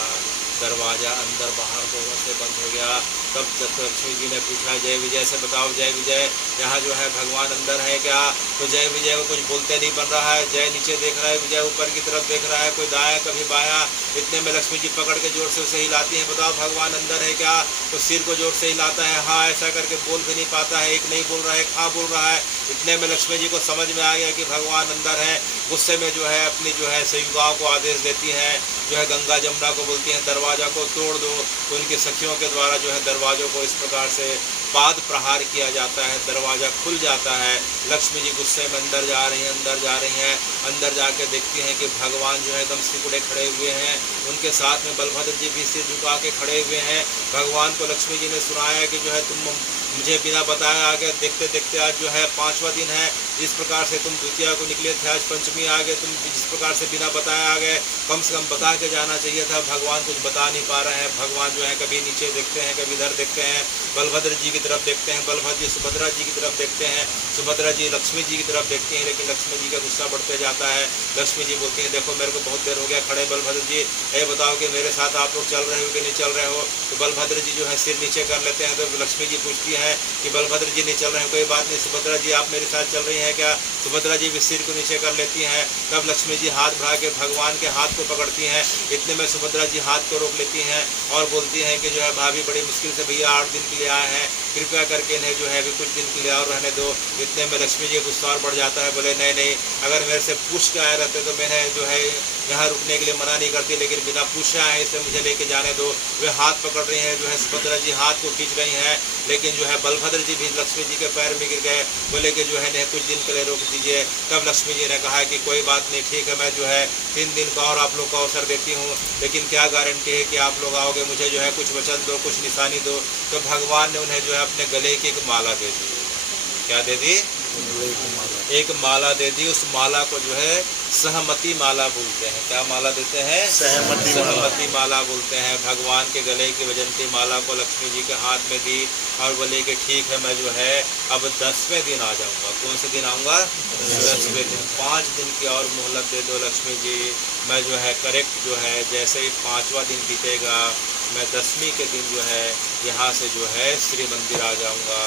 दरवाज़ा अंदर बाहर दोनों से बंद हो गया। तब लक्ष्मी जी ने पूछा जय विजय से, बताओ जय विजय यहाँ जो है भगवान अंदर है क्या? तो जय विजय को कुछ बोलते नहीं बन रहा है। जय नीचे देख रहा है, विजय ऊपर की तरफ देख रहा है, कोई दायां कभी बायां। इतने में लक्ष्मी जी पकड़ के जोर से उसे हिलाती हैं, बताओ भगवान अंदर है क्या? तो सिर को जोर से हिलाता है, हाँ ऐसा करके बोल भी नहीं पाता है, एक नहीं बोल रहा है, हाँ बोल रहा है। इतने में लक्ष्मी जी को समझ में आ गया कि भगवान अंदर है। गुस्से में जो है अपनी जो है सेविकाओं को आदेश देती हैं, जो है गंगा जमुना को बोलती हैं दरवाज़ा को तोड़ दो। तो उनकी सखियों के द्वारा जो है दरवाज़ों को इस प्रकार से पाद प्रहार किया जाता है, दरवाज़ा खुल जाता है। लक्ष्मी जी गुस्से में अंदर जा रही हैं, अंदर जाके देखती हैं कि भगवान जो है एकदम सिकुड़े खड़े हुए हैं। उनके साथ में बलभद्र जी भी सिर झुका के खड़े हुए हैं। भगवान को लक्ष्मी जी ने सुनाया कि जो है तुम मुझे बिना बताए आ गए, देखते देखते आज जो है 5वां दिन है। जिस प्रकार से तुम द्वितीया को निकले थे, आज पंचमी आ गए, तुम जिस प्रकार से बिना बताए आ गए, कम से कम बता के जाना चाहिए था। भगवान कुछ बता नहीं पा रहे हैं। भगवान जो है कभी नीचे देखते हैं, कभी इधर देखते हैं, बलभद्र जी की तरफ देखते हैं, बलभद्र जी सुभद्रा जी की तरफ देखते हैं, सुभद्रा जी लक्ष्मी जी की तरफ देखती हैं। लेकिन लक्ष्मी जी का गुस्सा बढ़ते जाता है। लक्ष्मी जी बोलती हैं देखो मेरे को बहुत देर हो गया खड़े, बलभद्र जी ये बताओ कि मेरे साथ आप लोग चल रहे हो कि नहीं चल रहे हो? तो बलभद्र जी जो है सिर नीचे कर लेते हैं। तो लक्ष्मी जी पूछती हैं कि बलभद्र जी नहीं चल रहे हैं, कोई बात नहीं सुभद्रा जी आप मेरे साथ चल रही हैं क्या? सुभद्रा जी भी सिर को नीचे कर लेती हैं। तब लक्ष्मी जी हाथ बढ़ा के भगवान के हाथ को पकड़ती हैं। इतने में सुभद्रा जी हाथ को रोक लेती हैं और बोलती हैं कि जो है भाभी बड़ी मुश्किल से भैया 8 दिन के लिए आए हैं, कृपया करके इन्हें जो है अभी कुछ दिन के लिए और रहने दो। इतने में लक्ष्मी जी गुस्सा और बढ़ जाता है, बोले नहीं नहीं, अगर मेरे से पूछ के आए रहते तो मैंने जो है यहाँ रुकने के लिए मना नहीं करती, लेकिन बिना पूछे आए इसे मुझे लेके जाने दो। वे हाथ पकड़ रही हैं, जो है सुभद्रा जी हाथ को खींच रही हैं, लेकिन जो है बलभद्र जी भी लक्ष्मी जी के पैर में गिर गए। बोले कि जो है कुछ दिन के लिए रोक दीजिए। तब लक्ष्मी जी ने कहा कि कोई बात नहीं, ठीक है, मैं जो है 3 दिन का और आप लोग का अवसर देती हूँ, लेकिन क्या गारंटी है कि आप लोग आओगे, मुझे जो है कुछ वचन दो, कुछ निशानी दो। तो भगवान ने उन्हें जो है अपने गले की एक माला दे दी। क्या दे दी? एक माला दे दी। उस माला को जो है सहमति माला बोलते हैं। क्या माला देते हैं? सहमति माला बोलते हैं। भगवान के गले की वजंती माला को लक्ष्मी जी के हाथ में दी और बोले कि ठीक है, मैं जो है अब 10वें दिन आ जाऊंगा। कौन से दिन आऊँगा? 10वें दिन। 5 दिन की और मोहलत दे दो लक्ष्मी जी, मैं जो है करेक्ट जो है जैसे ही 5वां दिन बीतेगा, मैं 10वीं के दिन जो है यहाँ से जो है श्री मंदिर आ जाऊँगा।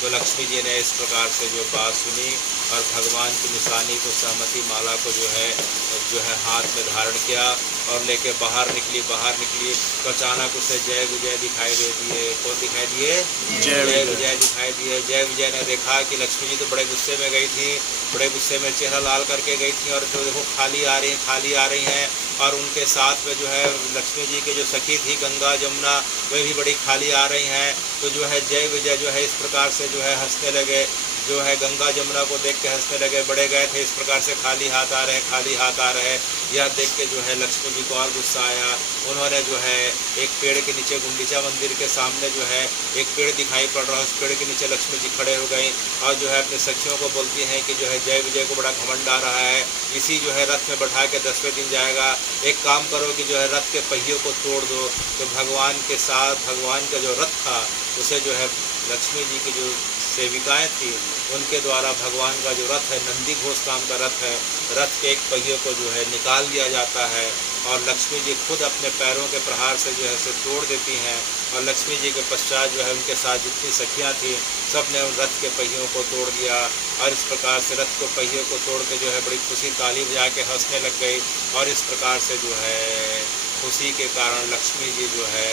तो लक्ष्मी जी ने इस प्रकार से जो बात सुनी और भगवान की निशानी को सहमति माला को जो है हाथ में धारण किया और लेके बाहर निकली। तो अचानक उसे जय विजय दिखाई दे दिए। कौन दिखाई दिए? जय विजय दिखाई दिए। जय विजय ने देखा कि लक्ष्मी जी तो बड़े गुस्से में गई थी, बड़े गुस्से में चेहरा लाल करके गई थी, और जो देखो खाली आ रही हैं। और उनके साथ में जो है लक्ष्मी जी के जो सखी थी गंगा जमुना, वे भी बड़ी खाली आ रही हैं। तो जो है जय विजय जो है इस प्रकार से जो है हंसने लगे, जो है गंगा जमुना को देख के हंसने लगे। बड़े गए थे इस प्रकार से खाली हाथ आ रहे। यह देख के जो है लक्ष्मी जी को और गुस्सा आया। उन्होंने जो है एक पेड़ के नीचे, गुंडीचा मंदिर के सामने जो है एक पेड़ दिखाई पड़ रहा है, उस पेड़ के नीचे लक्ष्मी जी खड़े हो गई और जो है अपनी सखियों को बोलती हैं कि जो है जय विजय को बड़ा घमंड आ रहा है, इसी जो है रथ में बैठा के 10वें दिन जाएगा। एक काम करो कि जो है रथ के पहियों को तोड़ दो। तो भगवान के साथ भगवान का जो रथ था उसे जो है लक्ष्मी जी की जो सेविकाएं थी उनके द्वारा भगवान का जो रथ है, नंदी घोष नाम का रथ है, रथ के एक पहिए को जो है निकाल दिया जाता है और लक्ष्मी जी खुद अपने पैरों के प्रहार से जो है उसे तोड़ देती हैं। और लक्ष्मी जी के पश्चात जो है उनके साथ जितनी सखियाँ थी सब ने उन रथ के पहियों को तोड़ दिया और इस प्रकार से रथ के पहियों को तोड़ के जो है बड़ी खुशी ताली बजा के हंसने लग गई। और इस प्रकार से जो है खुशी के कारण लक्ष्मी जी जो है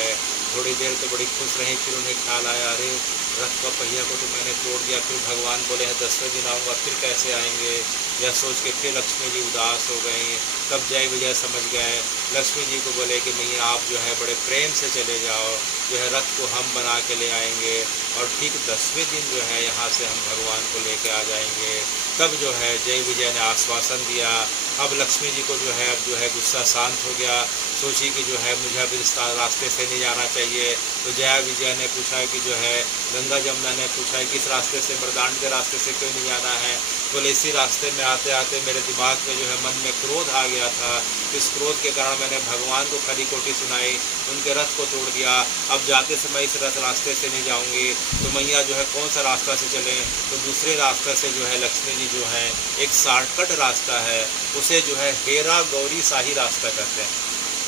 थोड़ी देर तो बड़ी खुश रही। फिर उन्हें ख्याल आया, अरे रथ का पहिया को तो मैंने तोड़ दिया। फिर भगवान बोले हैं 10वें दिन आऊँगा, फिर कैसे आएंगे? यह सोच के फिर लक्ष्मी जी उदास हो गई। तब जय विजय समझ गए। लक्ष्मी जी को बोले कि नहीं, आप जो है बड़े प्रेम से चले जाओ, जो है रथ को हम बना के ले आएंगे और ठीक 10वें दिन जो है यहाँ से हम भगवान को लेके आ जाएंगे। तब जो है जय विजय ने आश्वासन दिया। अब लक्ष्मी जी को जो है गुस्सा शांत हो गया। सोची कि जो है मुझे अब इस रास्ते से नहीं जाना चाहिए। तो जय विजय ने पूछा कि जो है गंगा जमुना ने पूछा कि इस रास्ते से, बरदांड के रास्ते से क्यों नहीं जाना है? बोले इसी रास्ते में आते आते मेरे दिमाग में जो है मन में क्रोध आ गया था। इस क्रोध के कारण मैंने भगवान को खरी खोटी सुनाई, उनके रथ को तोड़ दिया। अब जाते समय इस रास्ते से नहीं जाऊंगी। तो मैया जो है कौन सा रास्ता से चलें? तो दूसरे रास्ते से जो है लक्ष्मी जी जो है एक शॉर्टकट रास्ता है, उसे जो है हेरा गौरी शाही रास्ता कहते हैं।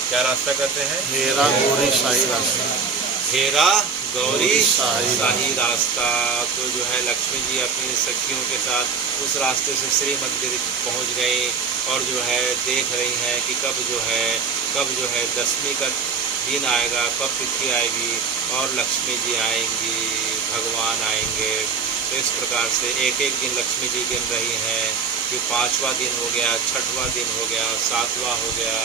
क्या रास्ता कहते हैं? हेरा गौरी शाही रास्ता। हेरा गौरी शाही रास्ता। तो जो है लक्ष्मी जी अपनी सखियों के साथ उस रास्ते से श्री मंदिर पहुंच गई और जो है देख रही हैं कि कब जो है 10वीं का दिन आएगा, कब तिथि आएगी और लक्ष्मी जी आएंगी, भगवान आएंगे। तो इस प्रकार से एक एक दिन लक्ष्मी जी गिन रही हैं कि 5वां दिन हो गया, 6वां दिन हो गया, 7वां हो गया,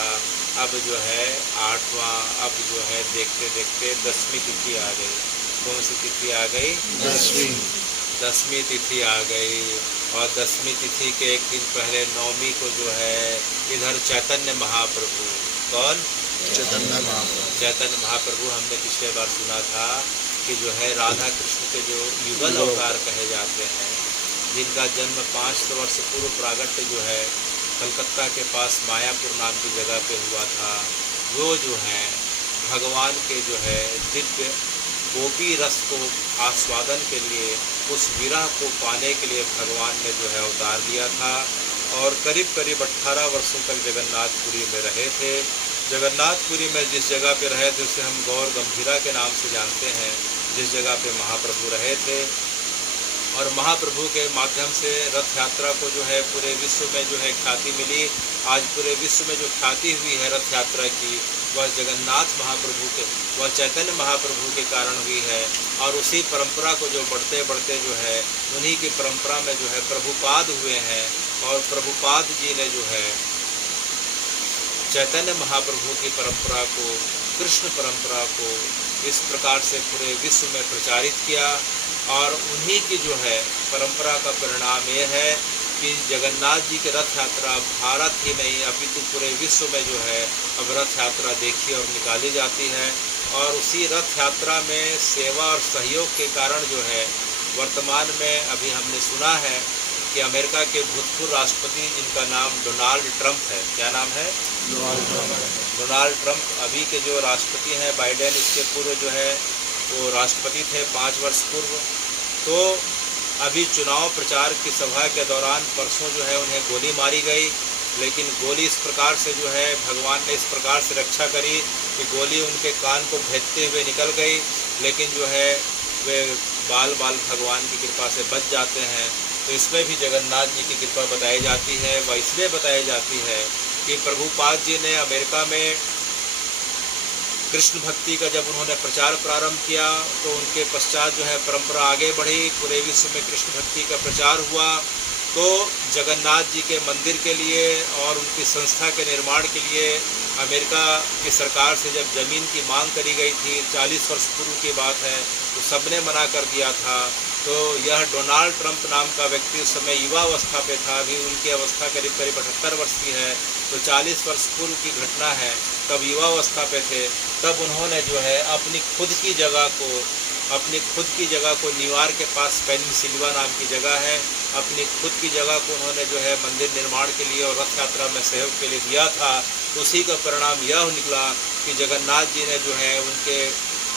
अब जो है 8वां, अब जो है देखते देखते 10वीं तिथि आ गई। कौन सी तिथि आ गई? 10वीं तिथि आ गई। और 10वीं तिथि के एक दिन पहले 9वीं को जो है इधर चैतन्य महाप्रभु, कौन? चैतन्य महाप्रभु हमने पिछले बार सुना था कि जो है राधा कृष्ण के जो युगल अवतार कहे जाते हैं, जिनका जन्म 500 वर्ष पूर्व प्रागट्य जो है कलकत्ता के पास मायापुर नाम की जगह पे हुआ था। वो जो है भगवान के जो है दिव्य गोपी रस को आस्वादन के लिए, उस विरह को पाने के लिए भगवान ने जो है अवतार लिया था और करीब करीब 18 वर्षों तक जगन्नाथपुरी में रहे थे। जगन्नाथपुरी में जिस जगह पे रहे थे उसे हम गौर गंभीरा के नाम से जानते हैं, जिस जगह पे महाप्रभु रहे थे। और महाप्रभु के माध्यम से रथ यात्रा को जो है पूरे विश्व में जो है ख्याति मिली। आज पूरे विश्व में जो ख्याति हुई है रथ यात्रा की, वह जगन्नाथ महाप्रभु के, वह चैतन्य महाप्रभु के कारण हुई है। और उसी परंपरा को जो बढ़ते बढ़ते जो है उन्हीं की परंपरा में जो है प्रभुपाद हुए हैं और प्रभुपाद जी ने जो है चैतन्य महाप्रभु की परंपरा को, कृष्ण परंपरा को इस प्रकार से पूरे विश्व में प्रचारित किया। और उन्हीं की जो है परंपरा का परिणाम ये है कि जगन्नाथ जी की रथ यात्रा भारत ही नहीं अपितु पूरे विश्व में जो है अब रथ यात्रा देखी और निकाली जाती है। और उसी रथ यात्रा में सेवा और सहयोग के कारण जो है वर्तमान में अभी हमने सुना है कि अमेरिका के भूतपूर्व राष्ट्रपति जिनका नाम डोनाल्ड ट्रंप है, क्या नाम है? डोनाल्ड ट्रंप अभी के जो राष्ट्रपति हैं, बाइडेन इसके पूर्व जो है वो राष्ट्रपति थे 5 वर्ष पूर्व। तो अभी चुनाव प्रचार की सभा के दौरान परसों जो है उन्हें गोली मारी गई, लेकिन गोली इस प्रकार से जो है भगवान ने इस प्रकार से रक्षा करी कि गोली उनके कान को भेदते हुए निकल गई, लेकिन जो है वे बाल भगवान की कृपा से बच जाते हैं। तो इसमें भी जगन्नाथ जी की कृपा बताई जाती है। वह इसलिए बताई जाती है कि प्रभुपाद जी ने अमेरिका में कृष्ण भक्ति का जब उन्होंने प्रचार प्रारंभ किया तो उनके पश्चात जो है परंपरा आगे बढ़ी, पूरे विश्व में कृष्ण भक्ति का प्रचार हुआ। तो जगन्नाथ जी के मंदिर के लिए और उनकी संस्था के निर्माण के लिए अमेरिका की सरकार से जब ज़मीन की मांग करी गई थी, 40 वर्ष पूर्व की बात है, तो सबने मना कर दिया था। तो यह डोनाल्ड ट्रंप नाम का व्यक्ति उस समय युवा अवस्था पे था, अभी उनकी अवस्था करीब 78 वर्ष की है, तो 40 वर्ष पूर्व की घटना है, तब युवा अवस्था पे थे। तब उन्होंने जो है अपनी खुद की जगह को न्यूयॉर्क के पास पेनिनसुला नाम की जगह है, अपनी खुद की जगह को उन्होंने जो है मंदिर निर्माण के लिए और रथ यात्रा में सहयोग के लिए दिया था। उसी का परिणाम यह निकला कि जगन्नाथ जी ने जो है उनके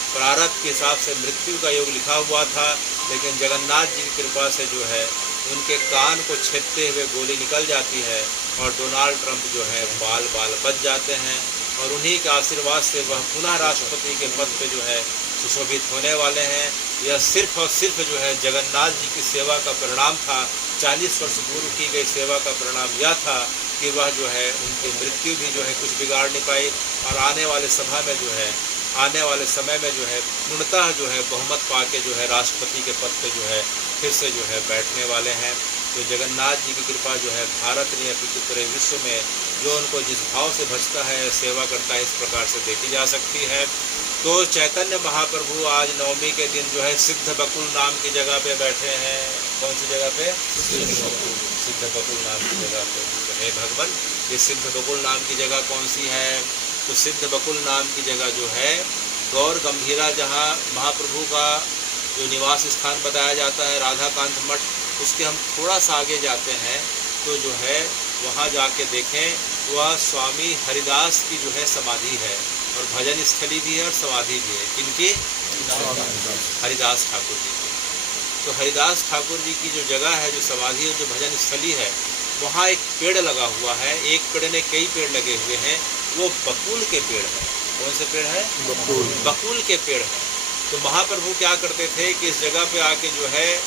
प्रारब्ध के हिसाब से मृत्यु का योग लिखा हुआ था, लेकिन जगन्नाथ जी की कृपा से जो है उनके कान को छेदते हुए गोली निकल जाती है और डोनाल्ड ट्रंप जो है बाल बच जाते हैं। और उन्हीं के आशीर्वाद से वह पुनः राष्ट्रपति के पद पे जो है सुशोभित होने वाले हैं। यह सिर्फ और सिर्फ जो है जगन्नाथ जी की सेवा का परिणाम था। 40 वर्ष पूर्व की गई सेवा का परिणाम यह था कि वह जो है उनकी मृत्यु भी जो है कुछ बिगाड़ नहीं पाई और आने वाले समय में जो है पूर्णतः जो है बहुमत पाके जो है राष्ट्रपति के पद पे जो है फिर से जो है बैठने वाले हैं। तो जगन्नाथ जी की कृपा जो है भारत ने अपितु पूरे विश्व में जो उनको जिस भाव से भजता है, सेवा करता है, इस प्रकार से देखी जा सकती है। तो चैतन्य महाप्रभु आज नवमी के दिन जो है सिद्ध बकुल नाम की जगह पे बैठे हैं। कौन सी जगह पे? सिद्ध बकुल नाम की जगह पे। तो हे भगवान, ये सिद्ध बकुल नाम की जगह कौन सी है? तो सिद्ध बकुल नाम की जगह जो है गौर गंभीरा, जहाँ महाप्रभु का जो निवास स्थान बताया जाता है राधाकांत मठ, उसके हम थोड़ा सा आगे जाते हैं तो जो है वहाँ जाके देखें, वह स्वामी हरिदास की जो है समाधि है और भजन स्थली भी है और समाधि भी है। किनकी? हरिदास ठाकुर जी की। तो हरिदास ठाकुर जी की जो जगह है, जो समाधि है, जो भजन स्थली है, वहाँ एक पेड़ लगा हुआ है। एक पेड़ में कई पेड़ लगे हुए हैं, वो बकुल के पेड़ है। कौन से पेड़ है? बकुल के पेड़ है। तो महाप्रभु क्या करते थे कि इस जगह पे आके जो है,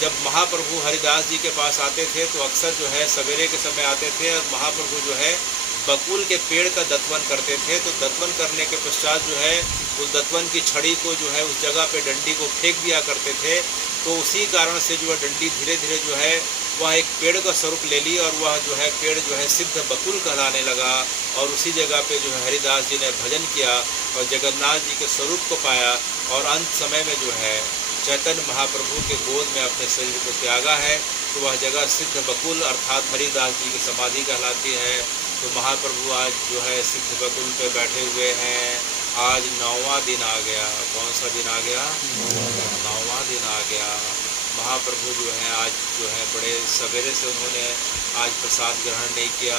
जब महाप्रभु हरिदास जी के पास आते थे तो अक्सर जो है सवेरे के समय आते थे और महाप्रभु जो है बकुल के पेड़ का दत्वन करते थे। तो दत्वन करने के पश्चात जो है उस दत्वन की छड़ी को जो है उस जगह पे डंडी को फेंक दिया करते थे। तो उसी कारण से जो है डंडी धीरे धीरे जो है वह एक पेड़ का स्वरूप ले ली और वह जो है पेड़ जो है सिद्ध बकुल कहलाने लगा। और उसी जगह पे जो है हरिदास जी ने भजन किया और जगन्नाथ जी के स्वरूप को पाया और अंत समय में जो है चैतन्य महाप्रभु के गोद में अपने शरीर को त्यागा है। तो वह जगह सिद्ध बकुल अर्थात हरिदास जी की समाधि कहलाती है। तो महाप्रभु आज जो है सिद्ध बकुल पे बैठे हुए हैं। आज 9वां दिन आ गया। कौन सा दिन आ गया? 9वां दिन आ गया। महाप्रभु जो है आज जो है बड़े सवेरे से उन्होंने आज प्रसाद ग्रहण नहीं किया।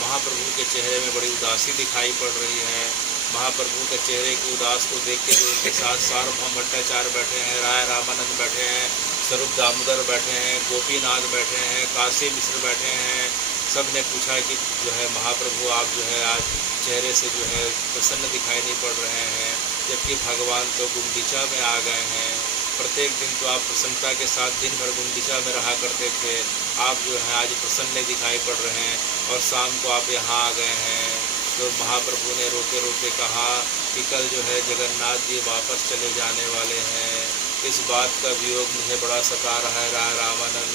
महाप्रभु के चेहरे में बड़ी उदासी दिखाई पड़ रही है। महाप्रभु के चेहरे की उदास को देख के जो उनके साथ सार्वभौम भट्टाचार्य बैठे हैं, राय रामानंद बैठे हैं, स्वरूप दामोदर बैठे हैं, गोपीनाथ बैठे हैं, काशी मिश्र बैठे हैं, सब ने पूछा कि जो है महाप्रभु आप जो है आज चेहरे से जो है प्रसन्न दिखाई नहीं पड़ रहे हैं, जबकि भगवान तो गुंडीचा में आ गए हैं। प्रत्येक दिन तो आप प्रसन्नता के साथ दिन भर गुंडीचा में रहा करते थे, आप जो है आज प्रसन्न दिखाई पड़ रहे हैं और शाम को आप यहाँ आ गए हैं। तो महाप्रभु ने रोते रोते कहा कि कल जो है जगन्नाथ जी वापस चले जाने वाले हैं। इस बात का वियोग मुझे बड़ा सता रहा है। राय रामानंद,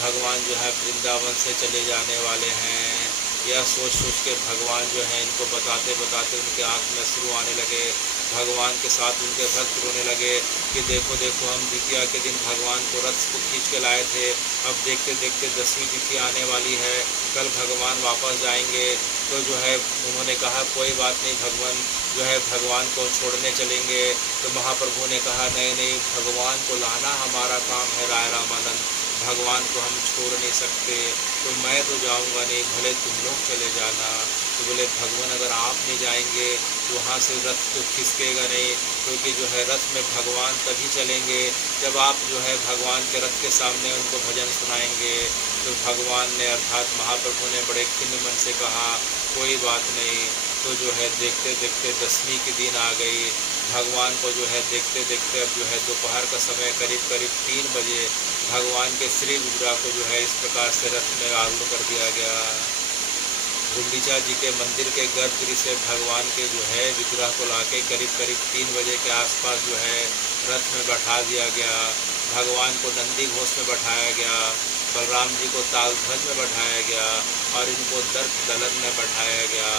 भगवान जो है वृंदावन से चले जाने वाले हैं। यह सोच सोच के भगवान जो है इनको बताते बताते उनके आँख में अश्रु आने लगे। भगवान के साथ उनके भक्त रोने लगे कि देखो देखो, हम द्वितीया के दिन भगवान को रथ को खींच के लाए थे, अब देखते देखते 10वीं तिथि आने वाली है, कल भगवान वापस जाएंगे। तो जो है उन्होंने कहा कोई बात नहीं, भगवान जो है भगवान को छोड़ने चलेंगे। तो महाप्रभु ने कहा नहीं नहीं, भगवान को लाना हमारा काम है राय रामानंद, भगवान को हम छोड़ नहीं सकते। तो मैं तो जाऊंगा नहीं, भले तुम लोग चले जाना। तो बोले भगवान अगर आप नहीं जाएंगे तो वहाँ से रथ तो खिसकेगा नहीं, क्योंकि जो है रथ में भगवान तभी चलेंगे जब आप जो है भगवान के रथ के सामने उनको भजन सुनाएंगे। तो भगवान ने अर्थात महाप्रभु ने बड़े खिन्न मन से कहा कोई बात नहीं। तो जो है देखते देखते 10वीं के दिन आ गई। भगवान को जो है देखते देखते अब जो है दोपहर का समय करीब करीब 3 बजे भगवान के श्री विग्रह को जो है इस प्रकार से रथ में आरूढ़ कर दिया गया। गुंडीचा जी के मंदिर के गर्भगृह से भगवान के जो है विग्रह को लाके करीब करीब 3 बजे के आसपास जो है रथ में बैठा दिया गया। भगवान को नंदी घोष में बैठाया गया, बलराम जी को ताल ध्वज में बैठाया गया और इनको दर्प दलन में बैठाया गया।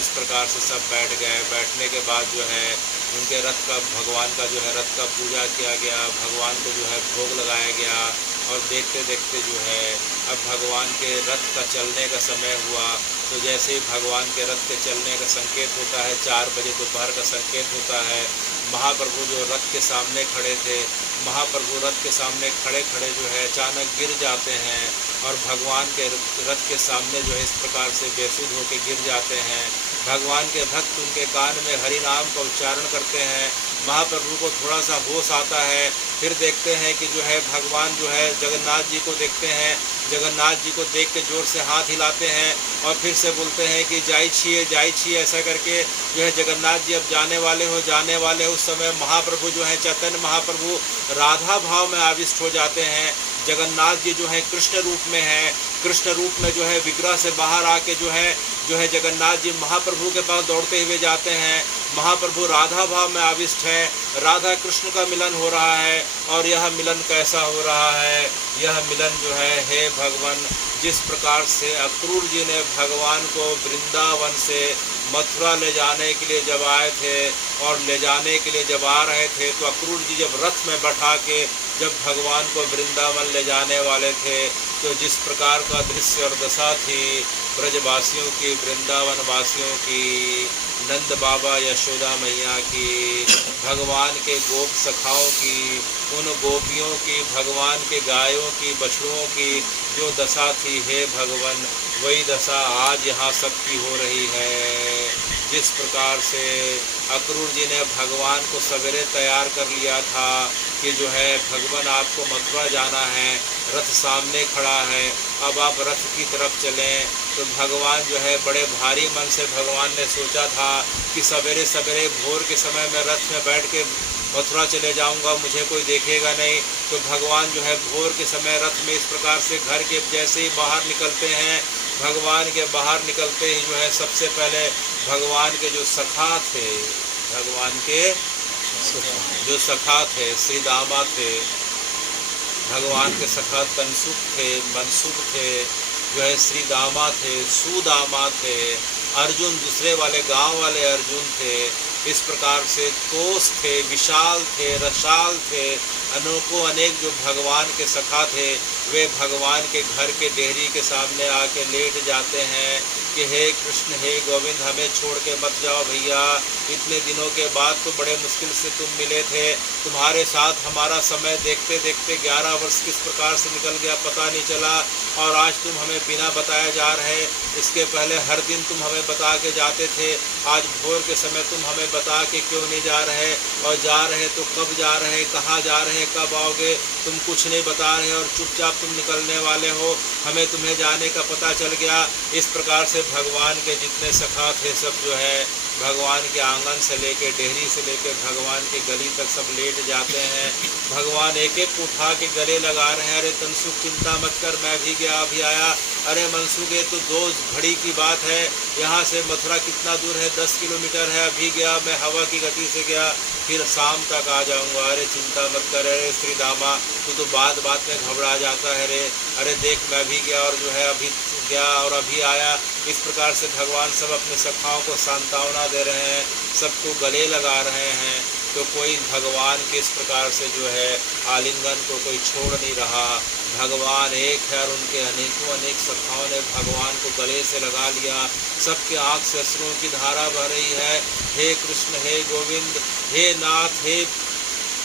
इस प्रकार से सब बैठ गए। बैठने के बाद जो है उनके रथ का भगवान का जो है रथ का पूजा किया गया, भगवान को जो है भोग लगाया गया। और देखते देखते जो है अब भगवान के रथ का चलने का समय हुआ। तो जैसे ही भगवान के रथ के चलने का संकेत होता है, 4 बजे दोपहर का संकेत होता है, महाप्रभु जो रथ के सामने खड़े थे, महाप्रभु रथ के सामने खड़े खड़े जो है अचानक गिर जाते हैं और भगवान के रथ के सामने जो है इस प्रकार से बेसुध होकर गिर जाते हैं। भगवान के भक्त उनके कान में हरि नाम का उच्चारण करते हैं। महाप्रभु को थोड़ा सा होश आता है, फिर देखते हैं कि जो है भगवान जो है जगन्नाथ जी को देखते हैं, जगन्नाथ जी को देख के जोर से हाथ हिलाते हैं और फिर से बोलते हैं कि जाई छिए ऐसा करके जो है जगन्नाथ जी अब जाने वाले हो। उस समय महाप्रभु जो है चैतन्य महाप्रभु राधा भाव में आविष्ट हो जाते हैं। जगन्नाथ जी जो है कृष्ण रूप में है, कृष्ण रूप में जो है विग्रह से बाहर आके जो है जगन्नाथ जी महाप्रभु के पास दौड़ते हुए जाते हैं। महाप्रभु राधा भाव में आविष्ट है, राधा कृष्ण का मिलन हो रहा है। और यह मिलन कैसा हो रहा है? यह मिलन जो है हे भगवान, जिस प्रकार से अक्रूर जी ने भगवान को वृंदावन से मथुरा ले जाने के लिए जब आए थे और ले जाने के लिए जब आ रहे थे, तो अक्रूर जी जब रथ में बैठा के जब भगवान को वृंदावन ले जाने वाले थे, तो जिस प्रकार का दृश्य और दशा थी ब्रजवासियों की, वृंदावन वासियों की, नंद बाबा यशोदा मैया की, भगवान के गोप सखाओं की, उन गोपियों की, भगवान के गायों की, बछड़ों की जो दशा थी हे भगवान, वही दशा आज यहाँ सबकी हो रही है। जिस प्रकार से अक्रूर जी ने भगवान को सवेरे तैयार कर लिया था कि जो है भगवान आपको मथुरा जाना है, रथ सामने खड़ा है, अब आप रथ की तरफ चलें। तो भगवान जो है बड़े भारी मन से भगवान ने सोचा था कि सवेरे सवेरे भोर के समय में रथ में बैठ के मथुरा चले जाऊंगा, मुझे कोई देखेगा नहीं। तो भगवान जो है भोर के समय रथ में इस प्रकार से घर के जैसे ही बाहर निकलते हैं, भगवान के बाहर निकलते ही जो है सबसे पहले भगवान के जो सखा थे, भगवान के जो सखा थे, श्री दामा थे, भगवान के सखा तनसुख थे, मनसुख थे, जो है श्री दामा थे, सुदामा थे, अर्जुन दूसरे वाले गांव वाले अर्जुन थे। इस प्रकार से तोष थे, विशाल थे, रसाल थे, अनेक जो भगवान के सखा थे, वे भगवान के घर के डेहरी के सामने आके लेट जाते हैं कि हे कृष्ण, हे गोविंद, हमें छोड़ के मत जाओ भैया, इतने दिनों के बाद तो बड़े मुश्किल से तुम मिले थे, तुम्हारे साथ हमारा समय देखते देखते 11 वर्ष किस प्रकार से निकल गया पता नहीं चला, और आज तुम हमें बिना बताए जा रहे। इसके पहले हर दिन तुम हमें बता के जाते थे, आज भोर के समय तुम हमें बता के क्यों नहीं जा रहे, और जा रहे तो कब जा रहे, कहाँ जा रहे, कब आओगे, तुम कुछ नहीं बता रहे और चुपचाप तुम निकलने वाले हो, हमें तुम्हें जाने का पता चल गया। इस प्रकार से भगवान के जितने सखा थे सब जो है भगवान के आंगन से लेके, डेहरी से लेके भगवान के गली तक सब लेट जाते हैं। भगवान एक एक उठा के गले लगा रहे हैं, अरे तनसुख चिंता मत कर, मैं भी गया अभी आया, अरे मनसुख ये तो 2 घड़ी की बात है, यहाँ से मथुरा कितना दूर है, 10 किलोमीटर है, अभी गया मैं, हवा की गति से गया, फिर शाम तक आ जाऊंगा। अरे चिंता मत कर, अरे श्री दामा तू तो बात बात में घबरा जाता है रे। अरे देख मैं भी गया और जो है अभी गया और अभी आया। इस प्रकार से भगवान सब अपने सखाओं को सांत्वना दे रहे हैं, सबको गले लगा रहे हैं। तो कोई भगवान के इस प्रकार से जो है आलिंगन को कोई छोड़ नहीं रहा। भगवान एक है और उनके अनेकों अनेक सखाओं ने भगवान को गले से लगा लिया। सबके आँख से अश्रुओं की धारा बह रही है। हे कृष्ण, हे गोविंद, हे नाथ, हे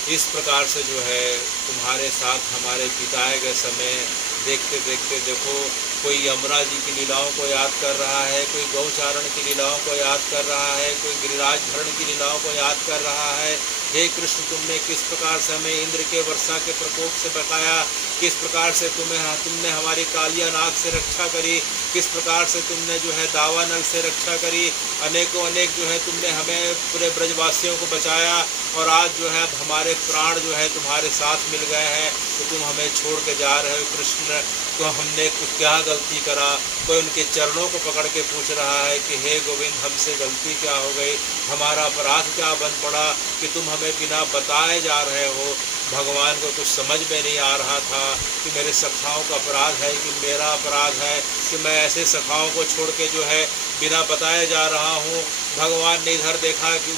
इस प्रकार से जो है तुम्हारे साथ हमारे बिताए गए समय देखते देखते देखो, कोई यमुना जी की लीलाओं को याद कर रहा है, कोई गौचारण की लीलाओं को याद कर रहा है, कोई गिरिराज भरण की लीलाओं को याद कर रहा है। हे कृष्ण, तुमने किस प्रकार से हमें इंद्र के वर्षा के प्रकोप से बचाया, किस प्रकार से तुमने हमारी कालिया नाग से रक्षा करी, किस प्रकार से तुमने जो है दावानल से रक्षा करी। अनेकों अनेक जो है तुमने हमें पूरे ब्रजवासियों को बचाया और आज जो है हमारे प्राण जो है तुम्हारे साथ मिल गए हैं, तो तुम हमें छोड़ के जा रहे हो कृष्ण। तो हमने कुछ क्या गलती करा? कोई उनके चरणों को पकड़ के पूछ रहा है कि हे गोविंद, हमसे गलती क्या हो गई, हमारा अपराध क्या बन पड़ा कि तुम हमें बिना बताए जा रहे हो। भगवान को कुछ समझ में नहीं आ रहा था कि मेरे सखाओं का अपराध है कि मेरा अपराध है कि मैं ऐसे सखाओं को छोड़ के जो है बिना बताए जा रहा हूँ। भगवान ने इधर देखा कि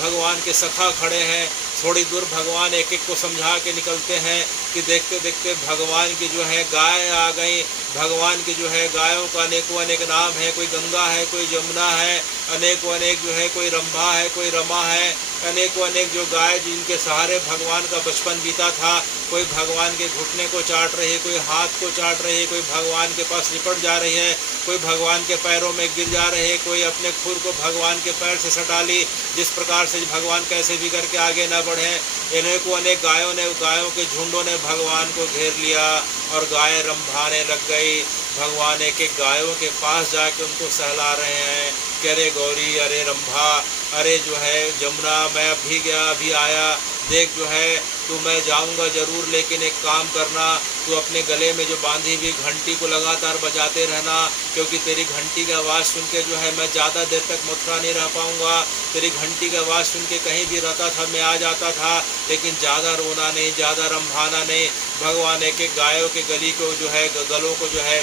भगवान के सखा खड़े हैं। थोड़ी दूर भगवान एक एक को समझा के निकलते हैं कि देखते देखते भगवान की जो है गाय आ गई। भगवान की जो है गायों का अनेकों अनेक नाम है, कोई गंगा है, कोई जमुना है, अनेकों अनेक जो है कोई रंभा है, कोई रमा है, अनेकों अनेक जो गाय जिनके सहारे भगवान का बचपन बीता था। कोई भगवान के घुटने को चाट रही है, कोई हाथ को चाट रही है, कोई भगवान के पास लिपट जा रही है, कोई भगवान के पैरों में गिर जा रहे हैं, कोई अपने खुर को भगवान के पैर से सटा ली, जिस प्रकार से भगवान कैसे भी करके आगे न बढ़े। अनेकों अनेक गायों के झुंडों ने भगवान को घेर लिया और गायें रंभाने लग गई। भगवान एक एक गायों के पास जाके उनको सहला रहे हैं कि अरे गौरी, अरे रंभा, अरे जो है जमुना, मैं अभी गया अभी आया, देख जो है तो मैं जाऊंगा जरूर, लेकिन एक काम करना, तू अपने गले में जो बांधी हुई घंटी को लगातार बजाते रहना, क्योंकि तेरी घंटी की आवाज़ सुन के जो है मैं ज़्यादा देर तक मथुरा नहीं रह पाऊंगा। तेरी घंटी की आवाज़ सुन के कहीं भी रहता था मैं आ जाता था, लेकिन ज़्यादा रोना नहीं, ज़्यादा रंभाना नहीं। भगवान एक एक गायों के गली को जो है गलों को जो है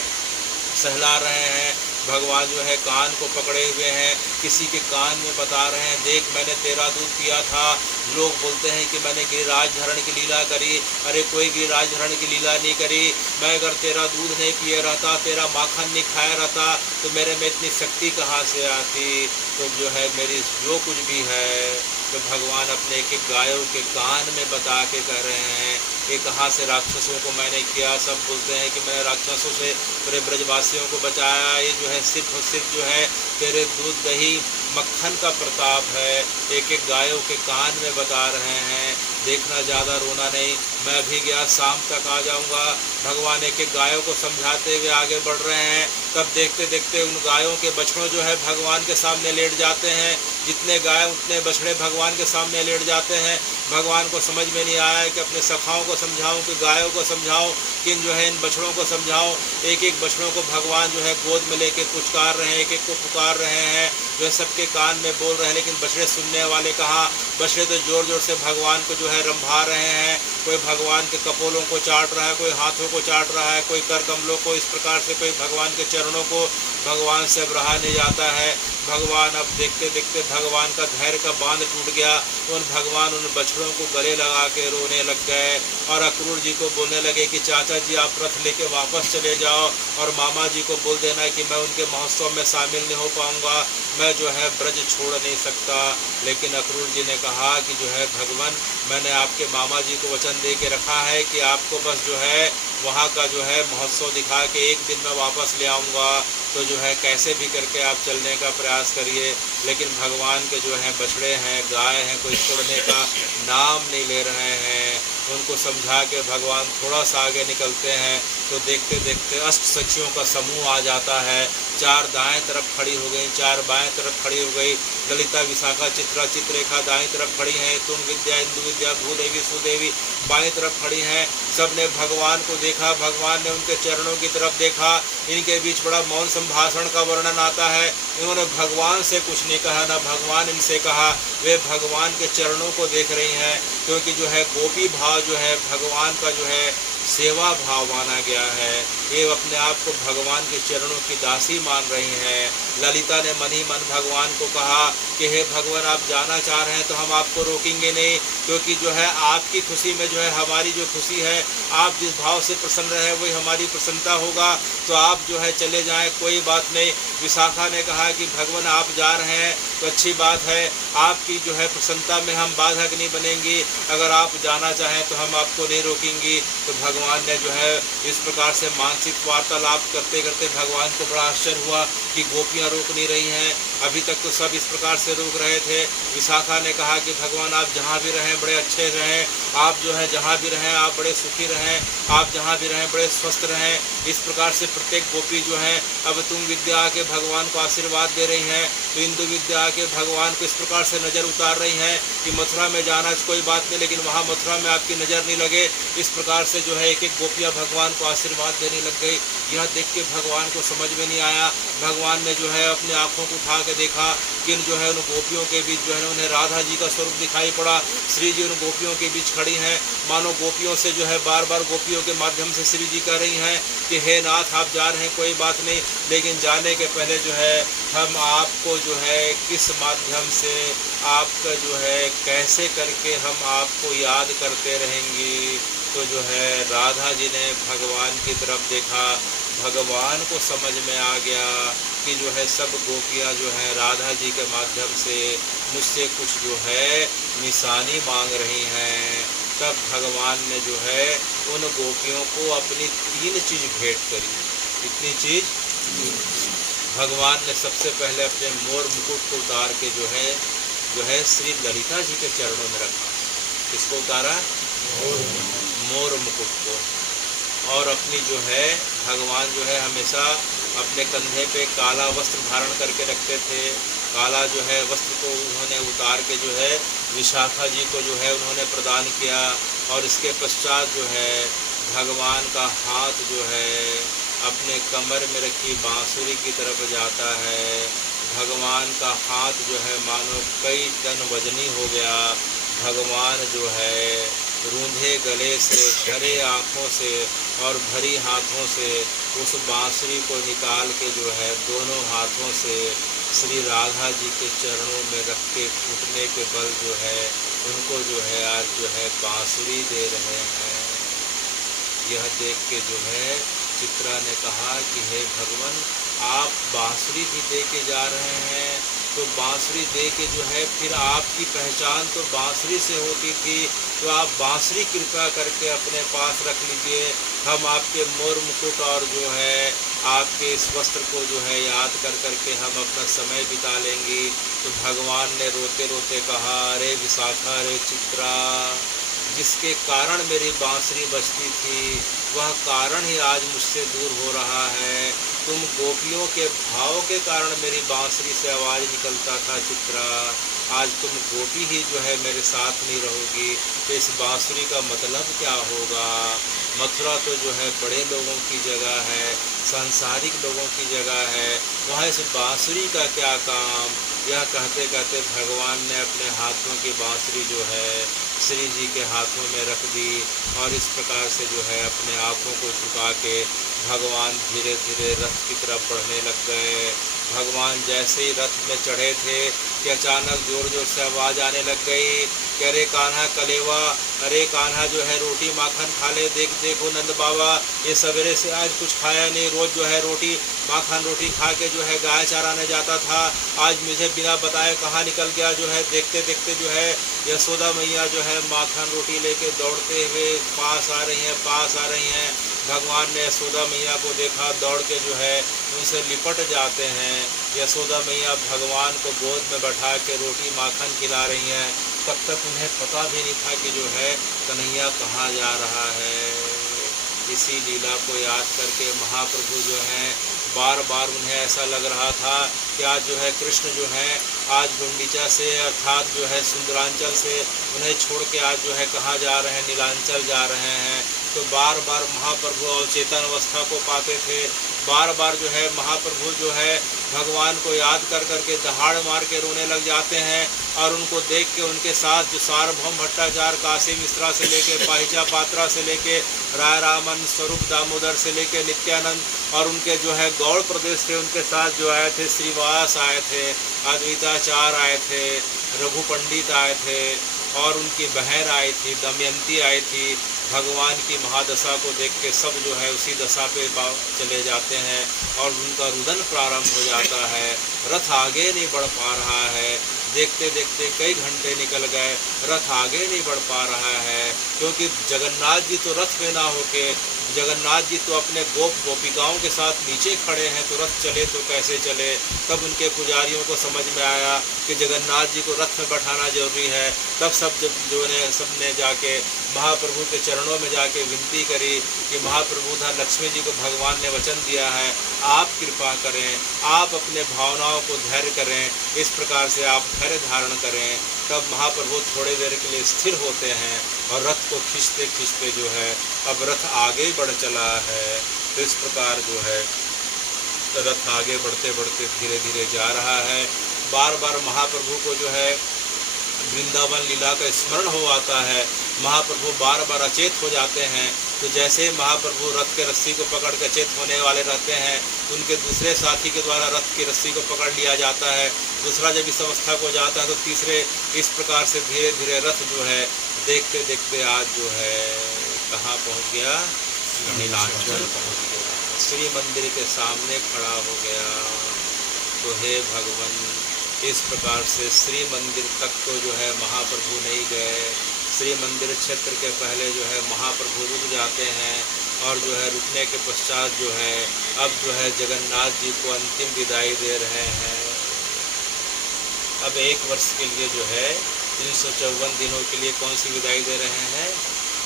सहला रहे हैं। भगवान जो है कान को पकड़े हुए हैं, किसी के कान में बता रहे हैं, देख मैंने तेरा दूध पिया था। लोग बोलते हैं कि मैंने गिरिराज धरण की लीला करी। अरे कोई गिरिराज धरण की लीला नहीं करी। मैं अगर तेरा दूध नहीं पिए रहता, तेरा माखन नहीं खाया रहता, तो मेरे में इतनी शक्ति कहाँ से आती। तो जो है मेरी जो कुछ भी है तो भगवान अपने एक एक गायों के कान में बता के कह रहे हैं कि कहाँ से राक्षसों को मैंने किया। सब बोलते हैं कि मैंने राक्षसों से पूरे ब्रजवासियों को बचाया। ये जो है सिर्फ और सिर्फ जो है तेरे दूध दही मक्खन का प्रताप है। एक एक गायों के कान में बता रहे हैं, देखना ज़्यादा रोना नहीं, मैं भी गया शाम तक आ जाऊंगा। भगवान एक एक गायों को समझाते हुए आगे बढ़ रहे हैं। तब देखते देखते उन गायों के बछड़ों जो है भगवान के सामने लेट जाते हैं। जितने गाय उतने बछड़े भगवान के सामने लेट जाते हैं। भगवान को समझ में नहीं आया कि अपने सखाओं को समझाऊं कि गायों को समझाऊं कि जो है इन बछड़ों को समझाऊं। एक एक बछड़ों को भगवान जो है गोद में लेके पुचकार रहे हैं, एक एक को पुकार रहे हैं, जो है सबके कान में बोल रहे हैं, लेकिन बछड़े सुनने वाले कहाँ। बछड़े तो जोर जोर से भगवान को जो है रंभा रहे हैं। कोई भगवान के कपोलों को चाट रहा है, कोई हाथों को चाट रहा है, कोई कर कमलों को, इस प्रकार से कोई भगवान के चरणों को भगवान से अब रहा नहीं जाता है। भगवान अब देखते देखते भगवान का धैर्य का बांध टूट गया। भगवान उन बछड़ों को गले लगा के रोने लग गए और अक्रूर जी को बोलने लगे कि चाचा जी आप रथ लेके वापस चले जाओ और मामा जी को बोल देना कि मैं उनके महोत्सव में शामिल नहीं हो पाऊंगा, मैं जो है ब्रज छोड़ नहीं सकता। लेकिन अक्रूर जी ने कहा कि जो है भगवान, मैंने आपके मामा जी को वचन दे के रखा है कि आपको बस जो है वहाँ का जो है महोत्सव दिखा के एक दिन में वापस ले आऊँगा, तो जो है कैसे भी करके आप चलने का प्रयास करिए। लेकिन भगवान के जो है बछड़े हैं, गाय हैं, कोई छोड़ने का नाम नहीं ले रहे हैं। उनको समझा के भगवान थोड़ा सा आगे निकलते हैं तो देखते देखते अष्ट सखियों का समूह आ जाता है। 4 दाएं तरफ खड़ी हो गई, 4 बाएं तरफ खड़ी हो गई। ललिता, विशाखा, चित्रा, चित्ररेखा दाएं तरफ खड़ी हैं। तुम विद्या, इंदु विद्या, भूदेवी, सुदेवी बाएं तरफ खड़ी हैं। सब ने भगवान को देखा, भगवान ने उनके चरणों की तरफ देखा। इनके बीच बड़ा मौन संभाषण का वर्णन आता है। इन्होंने भगवान से कुछ नहीं कहा, ना भगवान इनसे कहा। वे भगवान के चरणों को देख रही हैं, क्योंकि जो है गोपी भाव जो है भगवान का जो है सेवा भाव माना गया है। ये अपने आप को भगवान के चरणों की दासी मान रही हैं। ललिता ने मन ही मन भगवान को कहा कि हे भगवान, आप जाना चाह रहे हैं तो हम आपको रोकेंगे नहीं, क्योंकि जो है आपकी खुशी में जो है हमारी जो खुशी है, आप जिस भाव से प्रसन्न रहे वही हमारी प्रसन्नता होगा। तो आप जो है चले जाएं, कोई बात नहीं। विशाखा ने कहा कि भगवान आप जा रहे हैं तो अच्छी बात है, आपकी जो है प्रसन्नता में हम बाधक नहीं बनेंगी। अगर आप जाना चाहें तो हम आपको नहीं रोकेंगी। तो भगवान ने जो है इस प्रकार से मानसिक वार्तालाप करते करते भगवान को बड़ा आश्चर्य हुआ कि गोपियाँ रोक नहीं रही हैं। अभी तक तो सब इस प्रकार से रोक रहे थे। विशाखा ने कहा कि भगवान आप जहाँ भी रहें बड़े अच्छे रहें, आप जो है जहाँ भी रहें आप बड़े सुखी रहें, आप जहाँ भी रहें बड़े स्वस्थ रहें। इस प्रकार से प्रत्येक गोपी जो है अब तुम विद्या के भगवान को आशीर्वाद दे रही हैं। तो इंदु विद्या के भगवान को इस प्रकार से नज़र उतार रही हैं कि मथुरा में जाना कोई बात नहीं, लेकिन वहाँ मथुरा में आपकी नज़र नहीं लगे। इस प्रकार से जो है एक एक गोपियाँ भगवान को आशीर्वाद देने लग गई। यह देख के भगवान को समझ में नहीं आया। भगवान ने जो है अपने आँखों को उठा के देखा कि जो है उन गोपियों के बीच जो है उन्हें राधा जी का स्वरूप दिखाई पड़ा। श्री जी उन गोपियों के बीच खड़ी हैं, मानो गोपियों से जो है बार बार गोपियों के माध्यम से श्री जी कह रही हैं कि हे नाथ आप जा रहे हैं कोई बात नहीं, लेकिन जाने के पहले जो है हम आपको जो है किस माध्यम से, आपका जो है कैसे करके हम आपको याद करते रहेंगे। तो जो है राधा जी ने भगवान की तरफ देखा, भगवान को समझ में आ गया कि जो है सब गोपियाँ जो है राधा जी के माध्यम से मुझसे कुछ जो है निशानी मांग रही हैं। तब भगवान ने जो है उन गोपियों को अपनी 3 चीज़ भेंट करी। कितनी चीज़? भगवान ने सबसे पहले अपने मोर मुकुट को उतार के जो है श्री ललिता जी के चरणों में रखा। किसको उतारा? मोर मुकुट को। और अपनी जो है भगवान जो है हमेशा अपने कंधे पे काला वस्त्र धारण करके रखते थे। काला जो है वस्त्र को उन्होंने उतार के जो है विशाखा जी को जो है उन्होंने प्रदान किया। और इसके पश्चात जो है भगवान का हाथ जो है अपने कमर में रखी बांसुरी की तरफ जाता है। भगवान का हाथ जो है मानो कई टन वजनी हो गया। भगवान जो है रूंधे गले से, भरे आँखों से और भरी हाथों से उस बांसुरी को निकाल के जो है दोनों हाथों से श्री राधा जी के चरणों में रख के घुटने के बल जो है उनको जो है आज जो है बांसुरी दे रहे हैं। यह देख के जो है चित्रा ने कहा कि हे भगवान, आप बांसुरी भी दे के जा रहे हैं, तो बांसुरी दे के जो है फिर आपकी पहचान तो बांसुरी से होती थी, तो आप बांसुरी कृपा करके अपने पास रख लीजिए। हम आपके मोर मुकुट और जो है आपके इस वस्त्र को जो है याद कर करके हम अपना समय बिता लेंगे। तो भगवान ने रोते रोते कहा, अरे विशाखा, अरे चित्रा, जिसके कारण मेरी बांसुरी बजती थी वह कारण ही आज मुझसे दूर हो रहा है। तुम गोपियों के भाव के कारण मेरी बांसुरी से आवाज़ निकलता था चित्रा, आज तुम गोपी ही जो है मेरे साथ नहीं रहोगी, तो इस बांसुरी का मतलब क्या होगा? मथुरा तो जो है बड़े लोगों की जगह है, सांसारिक लोगों की जगह है, वहाँ इस बांसुरी का क्या काम? यह कहते कहते भगवान ने अपने हाथों की बांसुरी जो है श्री जी के हाथों में रख दी। और इस प्रकार से जो है अपने आँखों को झुका के भगवान धीरे धीरे रथ की तरफ बढ़ने लग गए। भगवान जैसे ही रथ में चढ़े थे कि अचानक ज़ोर ज़ोर से आवाज़ आने लग गई कि अरे कान्हा कलेवा, अरे कान्हा जो है रोटी माखन खा ले, देख देखो नंद बाबा ये सवेरे से आज कुछ खाया नहीं, रोज़ जो है रोटी माखन रोटी खा के जो है गाय चराने जाता था, आज मुझे बिना बताए कहाँ निकल गया। जो है देखते देखते जो है यशोदा मैया जो है माखन रोटी लेके दौड़ते हुए पास आ रही हैं। भगवान ने यशोदा मैया को देखा, दौड़ के जो है उनसे लिपट जाते हैं। यशोदा मैया भगवान को गोद में बैठा के रोटी माखन खिला रही हैं। तब तक उन्हें पता भी नहीं था कि जो है कन्हैया कहाँ जा रहा है। इसी लीला को याद करके महाप्रभु जो हैं बार बार उन्हें ऐसा लग रहा था कि आज जो है कृष्ण जो है आज गुंडीचा से अर्थात जो है सुंदरांचल से उन्हें छोड़ के आज जो है कहाँ जा रहे हैं, नीलांचल जा रहे हैं। तो बार बार महाप्रभु अवचेतन अवस्था को पाते थे। बार बार जो है महाप्रभु जो है भगवान को याद कर करके दहाड़ मार के रोने लग जाते हैं। और उनको देख के उनके साथ जो सार्वभौम भट्टाचार्य, काशी मिश्रा से लेके पाहिचा पात्रा से लेके राय रामन, स्वरूप दामोदर से लेके नित्यानंद और उनके जो है गौड़ प्रदेश से उनके साथ जो आए थे, श्रीवास आए थे, अद्वैताचार्य आए थे, रघु पंडित आए थे और उनकी बहन आई थी, दमयंती आई थी। भगवान की महादशा को देख के सब जो है उसी दशा पे चले जाते हैं और उनका रुदन प्रारंभ हो जाता है। रथ आगे नहीं बढ़ पा रहा है। देखते देखते कई घंटे निकल गए, रथ आगे नहीं बढ़ पा रहा है, क्योंकि जगन्नाथ जी तो रथ में ना होके जगन्नाथ जी तो अपने गोपिकाओं के साथ नीचे खड़े हैं, तो रथ चले तो कैसे चले। तब उनके पुजारियों को समझ में आया कि जगन्नाथ जी को रथ में बैठाना जरूरी है। तब सब ने जाके महाप्रभु के चरणों में जाके विनती करी कि महाप्रभु था लक्ष्मी जी को भगवान ने वचन दिया है, आप कृपा करें, आप अपने भावनाओं को धैर्य करें, इस प्रकार से आप धैर्य धारण करें। तब महाप्रभु थोड़ी देर के लिए स्थिर होते हैं और रथ को खींचते खींचते जो है अब रथ आगे बढ़ चला है। तो इस प्रकार जो है रथ आगे बढ़ते बढ़ते धीरे धीरे जा रहा है। बार बार महाप्रभु को जो है वृंदावन लीला का स्मरण हो आता है। महाप्रभु बार बार अचेत हो जाते हैं। तो जैसे ही महाप्रभु रथ के रस्सी को पकड़ के अचेत होने वाले रहते हैं, उनके दूसरे साथी के द्वारा रथ की रस्सी को पकड़ लिया जाता है। दूसरा जब इस अवस्था को जाता है तो तीसरे इस प्रकार से धीरे धीरे रथ जो है देखते देखते आज जो है कहाँ पहुँच गया, नीलांचल पहुँच गया, श्री मंदिर के सामने खड़ा हो गया। तो हे भगवान, इस प्रकार से श्री मंदिर तक तो जो है महाप्रभु नहीं गए। श्री मंदिर क्षेत्र के पहले जो है महाप्रभु रुक जाते हैं और जो है रुकने के पश्चात जो है अब जो है जगन्नाथ जी को अंतिम विदाई दे रहे हैं। अब 1 वर्ष के लिए जो है 354 दिनों के लिए कौन सी विदाई दे रहे हैं,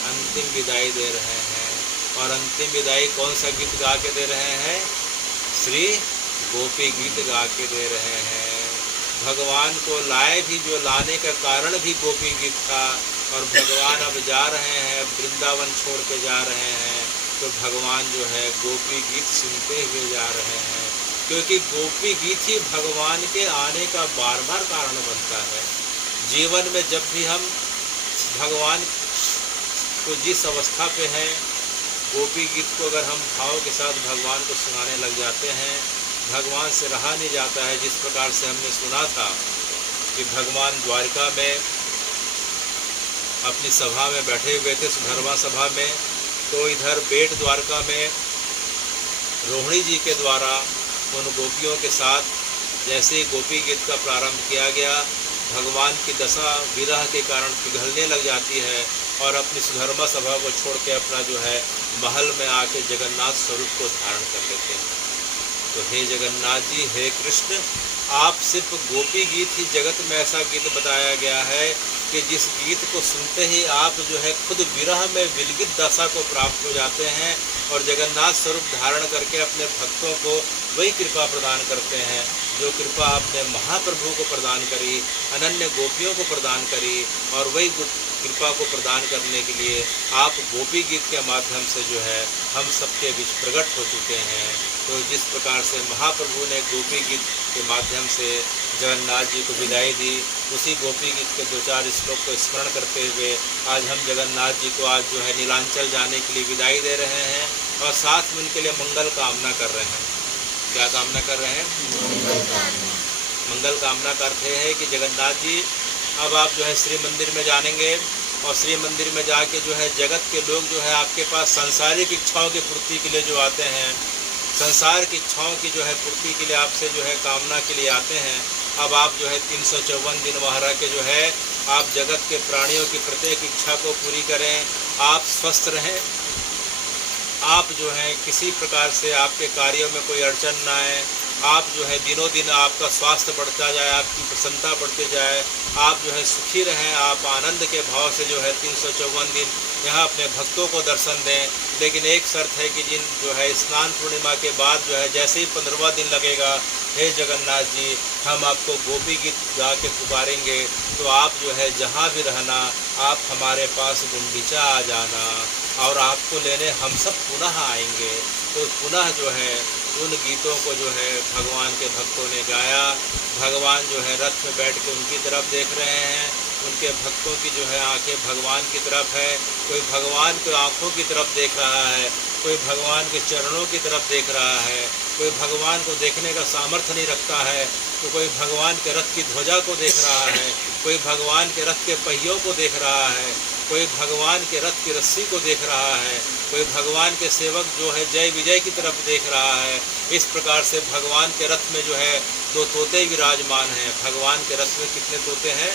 अंतिम विदाई दे रहे हैं। और अंतिम विदाई कौन सा गीत गा के दे रहे हैं, श्री गोपी गीत गा के दे रहे हैं। भगवान को लाए भी, जो लाने का कारण भी गोपी गीत था। और भगवान अब जा रहे हैं, वृंदावन छोड़ के जा रहे हैं, तो भगवान जो है गोपी गीत सुनते हुए जा रहे हैं, क्योंकि गोपी गीत ही भगवान के आने का बार बार कारण बनता है। जीवन में जब भी हम भगवान को जिस अवस्था पे हैं, गोपी गीत को अगर हम भाव के साथ भगवान को सुनाने लग जाते हैं, भगवान से रहा नहीं जाता है। जिस प्रकार से हमने सुना था कि भगवान द्वारिका में अपनी सभा में बैठे हुए थे, सुधर्मा सभा में, तो इधर बेट द्वारका में रोहिणी जी के द्वारा उन गोपियों के साथ जैसे ही गोपी गीत का प्रारंभ किया गया, भगवान की दशा विरह के कारण पिघलने लग जाती है और अपनी सुधर्मा सभा को छोड़ के अपना जो है महल में आके जगन्नाथ स्वरूप को धारण कर लेते हैं। तो हे जगन्नाथ जी, हे कृष्ण, आप सिर्फ गोपी गीत ही जगत में ऐसा गीत बताया गया है कि जिस गीत को सुनते ही आप जो है खुद विरह में विलगित दशा को प्राप्त हो जाते हैं और जगन्नाथ स्वरूप धारण करके अपने भक्तों को वही कृपा प्रदान करते हैं जो कृपा आपने महाप्रभु को प्रदान करी, अनन्य गोपियों को प्रदान करी। और वही कृपा को प्रदान करने के लिए आप गोपी गीत के माध्यम से जो है हम सबके बीच प्रकट हो चुके हैं। तो जिस प्रकार से महाप्रभु ने गोपी गीत के माध्यम से जगन्नाथ जी को विदाई दी, उसी गोपी गीत के 2-4 श्लोक को स्मरण करते हुए आज हम जगन्नाथ जी को आज जो है नीलांचल जाने के लिए विदाई दे रहे हैं और साथ में उनके लिए मंगल कामना कर रहे हैं। क्या कामना कर रहे हैं? मंगल कामना का अर्थ है कि जगन्नाथ जी अब आप जो है श्री मंदिर में जानेंगे और श्री मंदिर में जाके जो है जगत के लोग जो है आपके पास सांसारिक इच्छाओं की पूर्ति के लिए जो आते हैं, संसार की इच्छाओं की जो है पूर्ति के लिए आपसे जो है कामना के लिए आते हैं, अब आप जो है 354 दिन वहाँ रह के जो है आप जगत के प्राणियों की प्रत्येक इच्छा को पूरी करें। आप स्वस्थ रहें, आप जो है किसी प्रकार से आपके कार्यों में कोई अड़चन ना आए, आप जो है दिनों दिन आपका स्वास्थ्य बढ़ता जाए, आपकी प्रसन्नता बढ़ती जाए, आप जो है सुखी रहें, आप आनंद के भाव से जो है 354 दिन यहाँ अपने भक्तों को दर्शन दें। लेकिन एक शर्त है कि जिन जो है स्नान पूर्णिमा के बाद जो है जैसे ही 15वां दिन लगेगा, हे जगन्नाथ जी हम आपको गोपी गीत गा के पुकारेंगे, तो आप जो है जहाँ भी रहना, आप हमारे पास गुंडीचा आ जाना और आपको लेने हम सब पुनः आएंगे। तो पुनः जो है उन गीतों को जो है भगवान के भक्तों ने गाया। भगवान जो है रथ में बैठ के उनकी तरफ देख रहे हैं, उनके भक्तों की जो है आंखें भगवान की तरफ है। कोई भगवान की आंखों की तरफ देख रहा है, कोई भगवान के चरणों की तरफ देख रहा है, कोई भगवान को देखने का सामर्थ्य नहीं रखता है तो कोई भगवान के रथ की ध्वजा को देख रहा है, कोई भगवान के रथ के पहियों को देख रहा है, कोई भगवान के रथ की रस्सी को देख रहा है, कोई भगवान के सेवक जो है जय विजय की तरफ देख रहा है। इस प्रकार से भगवान के रथ में जो है 2 तोते विराजमान हैं। भगवान के रथ में कितने तोते हैं?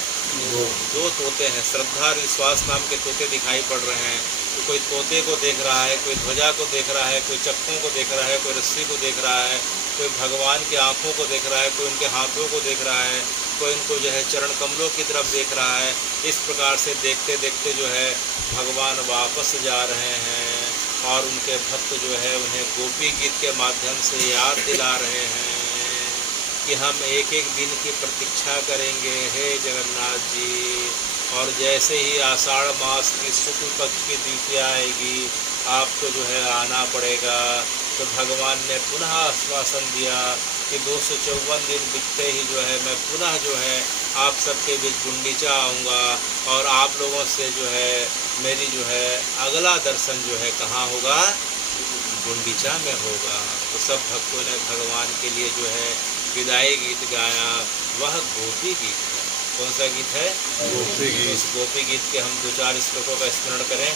2 तोते हैं। श्रद्धा और विश्वास नाम के तोते दिखाई पड़ रहे हैं। तो कोई तोते को देख रहा है, कोई ध्वजा को देख रहा है, कोई चक्कों को देख रहा है, कोई रस्सी को देख रहा है, कोई भगवान की आँखों को देख रहा है, कोई उनके हाथों को देख रहा है, कोई इनको जो है चरण कमलों की तरफ देख रहा है। इस प्रकार से देखते देखते जो है भगवान वापस जा रहे हैं और उनके भक्त जो है उन्हें गोपी गीत के माध्यम से याद दिला रहे हैं कि हम एक एक दिन की प्रतीक्षा करेंगे, हे जगन्नाथ जी। और जैसे ही आषाढ़ मास की शुक्ल पक्ष की द्वितीया आएगी, आपको जो है आना पड़ेगा। तो भगवान ने पुनः आश्वासन दिया कि 254 दिन बीतते ही जो है मैं पुनः जो है आप सबके बीच गुंडीचा आऊँगा और आप लोगों से जो है मेरी जो है अगला दर्शन जो है कहाँ होगा? गुंडीचा में होगा। तो सब भक्तों ने भगवान के लिए जो है विदाई गीत गाया, वह गोपी गीत है। कौन सा गीत है? गोपी गीत। उस गोपी गीत के हम 2-4 श्लोकों का स्मरण करें।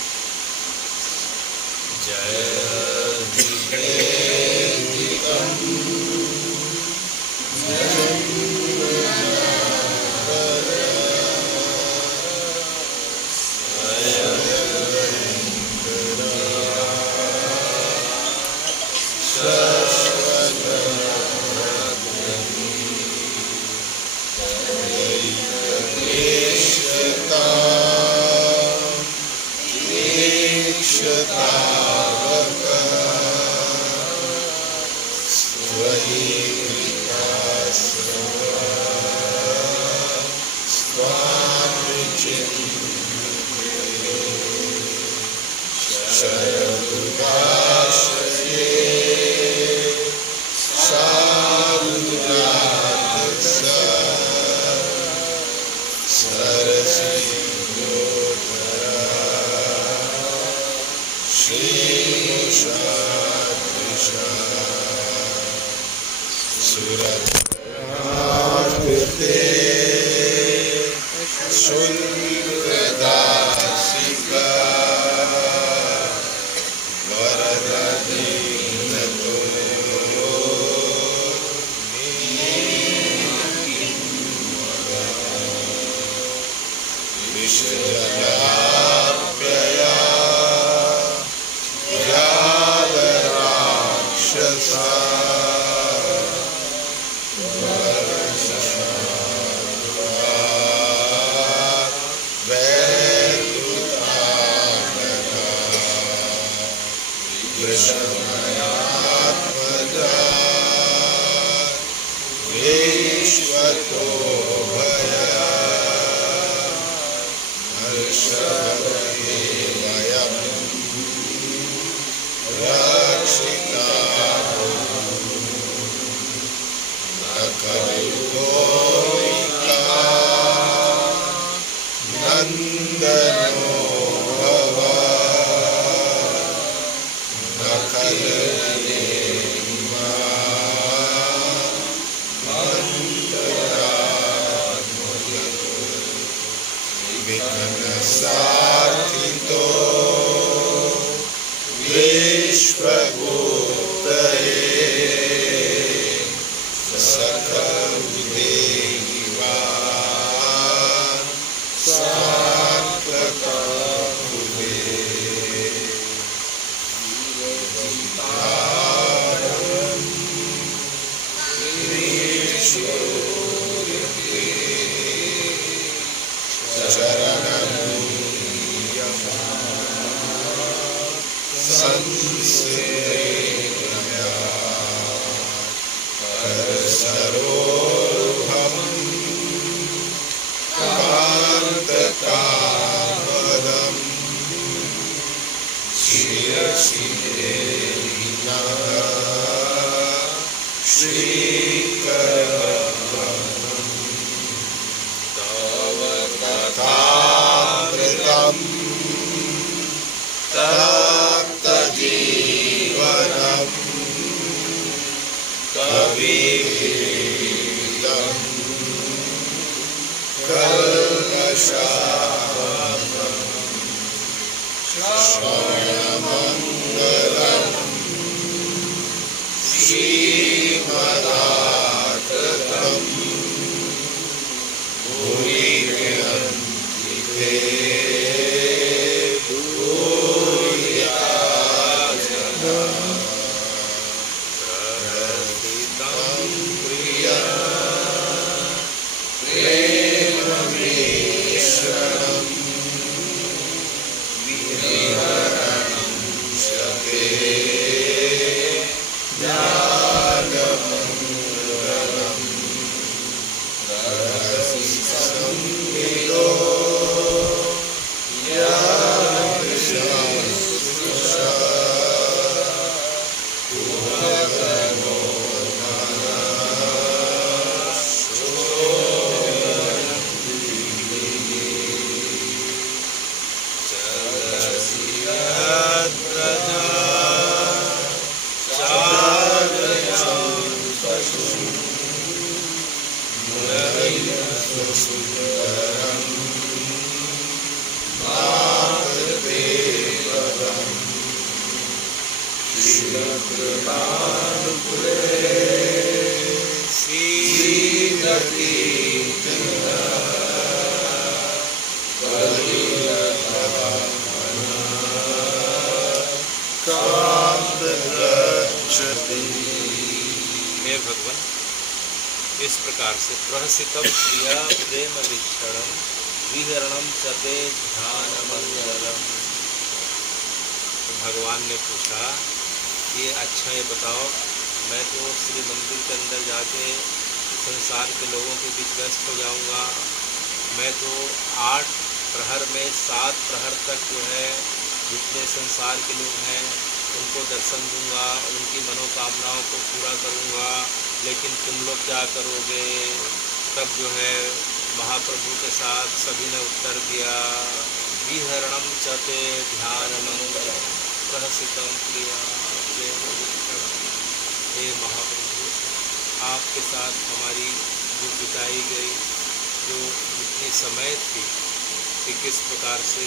सरोहम कांतकामदम श्रीकरम तव कथामृतम तप्तजीवनम कविभिरीडितम कल्मषापहम् श्रवणमङ्गलम् श्रीमदाततम् भुवि गृह्णन्ति ते भूया जनाः प्रहसितं प्रिया प्रेममीश्वरम् विहरणं शते ज्ञानमङ्गलम् रहसि संविदो यादृशा कुहकनो हे भगवान, इस प्रकार से प्रहसितम प्रिया प्रेम वीक्षणम विहरणम चते ध्यान मंगलम। तो भगवान ने पूछा, ये अच्छा ये बताओ, मैं तो श्री मंदिर के अंदर जाके संसार के लोगों के बीच व्यस्त हो जाऊंगा। मैं तो 8 प्रहर में 7 प्रहर तक जो है जितने संसार के लोग हैं उनको दर्शन दूंगा, उनकी मनोकामनाओं को पूरा करूंगा। लेकिन तुम लोग क्या करोगे? तब जो है महाप्रभु के साथ सभी ने उत्तर दिया, विहरणम चते ध्यान मंगल प्रहसितम प्रिया प्रेम वीक्षणम। हे महाप्रभु, आपके साथ हमारी जो बिताई गई जो जितनी समय थी कि किस प्रकार से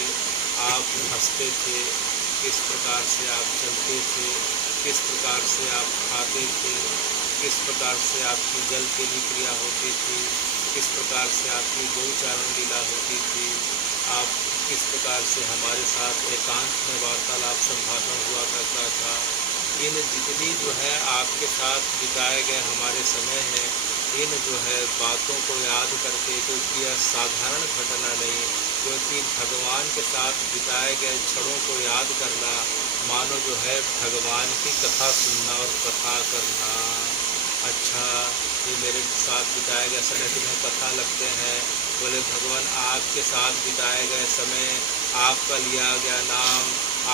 आप हंसते थे, किस प्रकार से आप चलते थे, किस प्रकार से आप खाते थे, किस प्रकार से आपकी जल के लिए क्रिया होती थी, किस प्रकार से आपकी गौचारण लीला होती थी, आप किस प्रकार से हमारे साथ एकांत में वार्तालाप संभाषण हुआ करता था। इन जितनी जो है आपके साथ बिताए गए हमारे समय हैं, इन जो है बातों को याद करके, क्योंकि यह साधारण घटना नहीं, क्योंकि भगवान के साथ बिताए गए क्षणों को याद करना मानो जो है भगवान की कथा सुनना और कथा करना। अच्छा, ये मेरे साथ बिताए गए समय तुम्हें कथा लगते हैं? बोले भगवान, आपके साथ बिताए गए समय, आपका लिया गया नाम,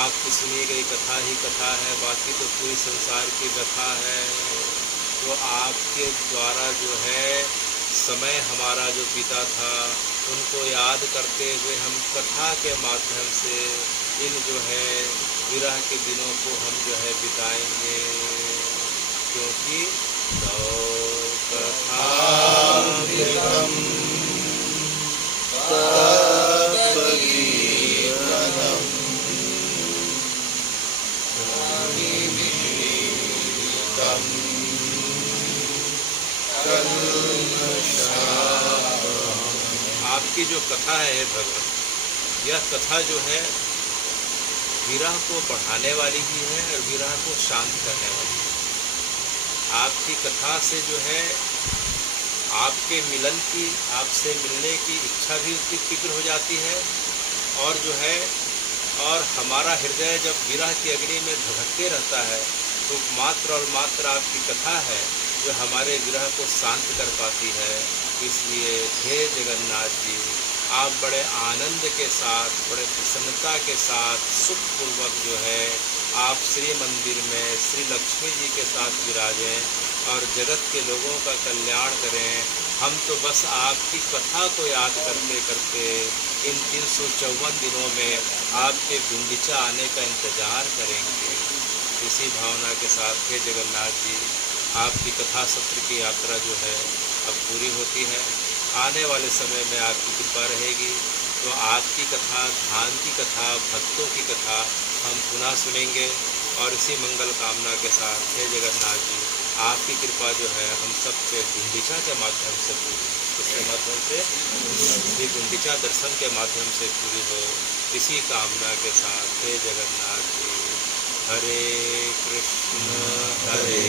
आपकी सुनी गई कथा ही कथा है, बाकी तो पूरी संसार की व्यथा है। तो आपके द्वारा जो है समय हमारा जो बीता था उनको याद करते हुए हम कथा के माध्यम से इन जो है विरह के दिनों को हम जो है बिताएंगे, क्योंकि तो कथामृतम तप्तजीवनम कविभिरीडितम आपकी जो कथा है भगवान, यह कथा जो है विरह को बढ़ाने वाली भी है और विरह को शांत करने वाली है। आपकी कथा से जो है आपके मिलन की, आपसे मिलने की इच्छा भी उसकी तीव्र हो जाती है, और जो है और हमारा हृदय जब विरह की अग्नि में धधकते रहता है तो मात्र और मात्र आपकी कथा है जो हमारे विरह को शांत कर पाती है। इसलिए हे जगन्नाथ जी, आप बड़े आनंद के साथ, बड़े प्रसन्नता के साथ, सुखपूर्वक जो है आप श्री मंदिर में श्री लक्ष्मी जी के साथ विराजें और जगत के लोगों का कल्याण करें। हम तो बस आपकी कथा को याद करते करते इन 354 दिनों में आपके गुंडीचा आने का इंतज़ार करेंगे। इसी भावना के साथ हे जगन्नाथ जी, आपकी कथा सत्र की यात्रा जो है अब पूरी होती है। आने वाले समय में आपकी कृपा रहेगी तो आपकी कथा, ध्यान की कथा, भक्तों की कथा हम पुनः सुनेंगे। और इसी मंगल कामना के साथ हे जगन्नाथ जी, आपकी कृपा जो है हम सब पे गुंडीचा के माध्यम से पूरी, इसके माध्यम से श्री गुंडीचा दर्शन के माध्यम से पूरी हो, इसी कामना के साथ हे जगन्नाथ जी। हरे कृष्ण हरे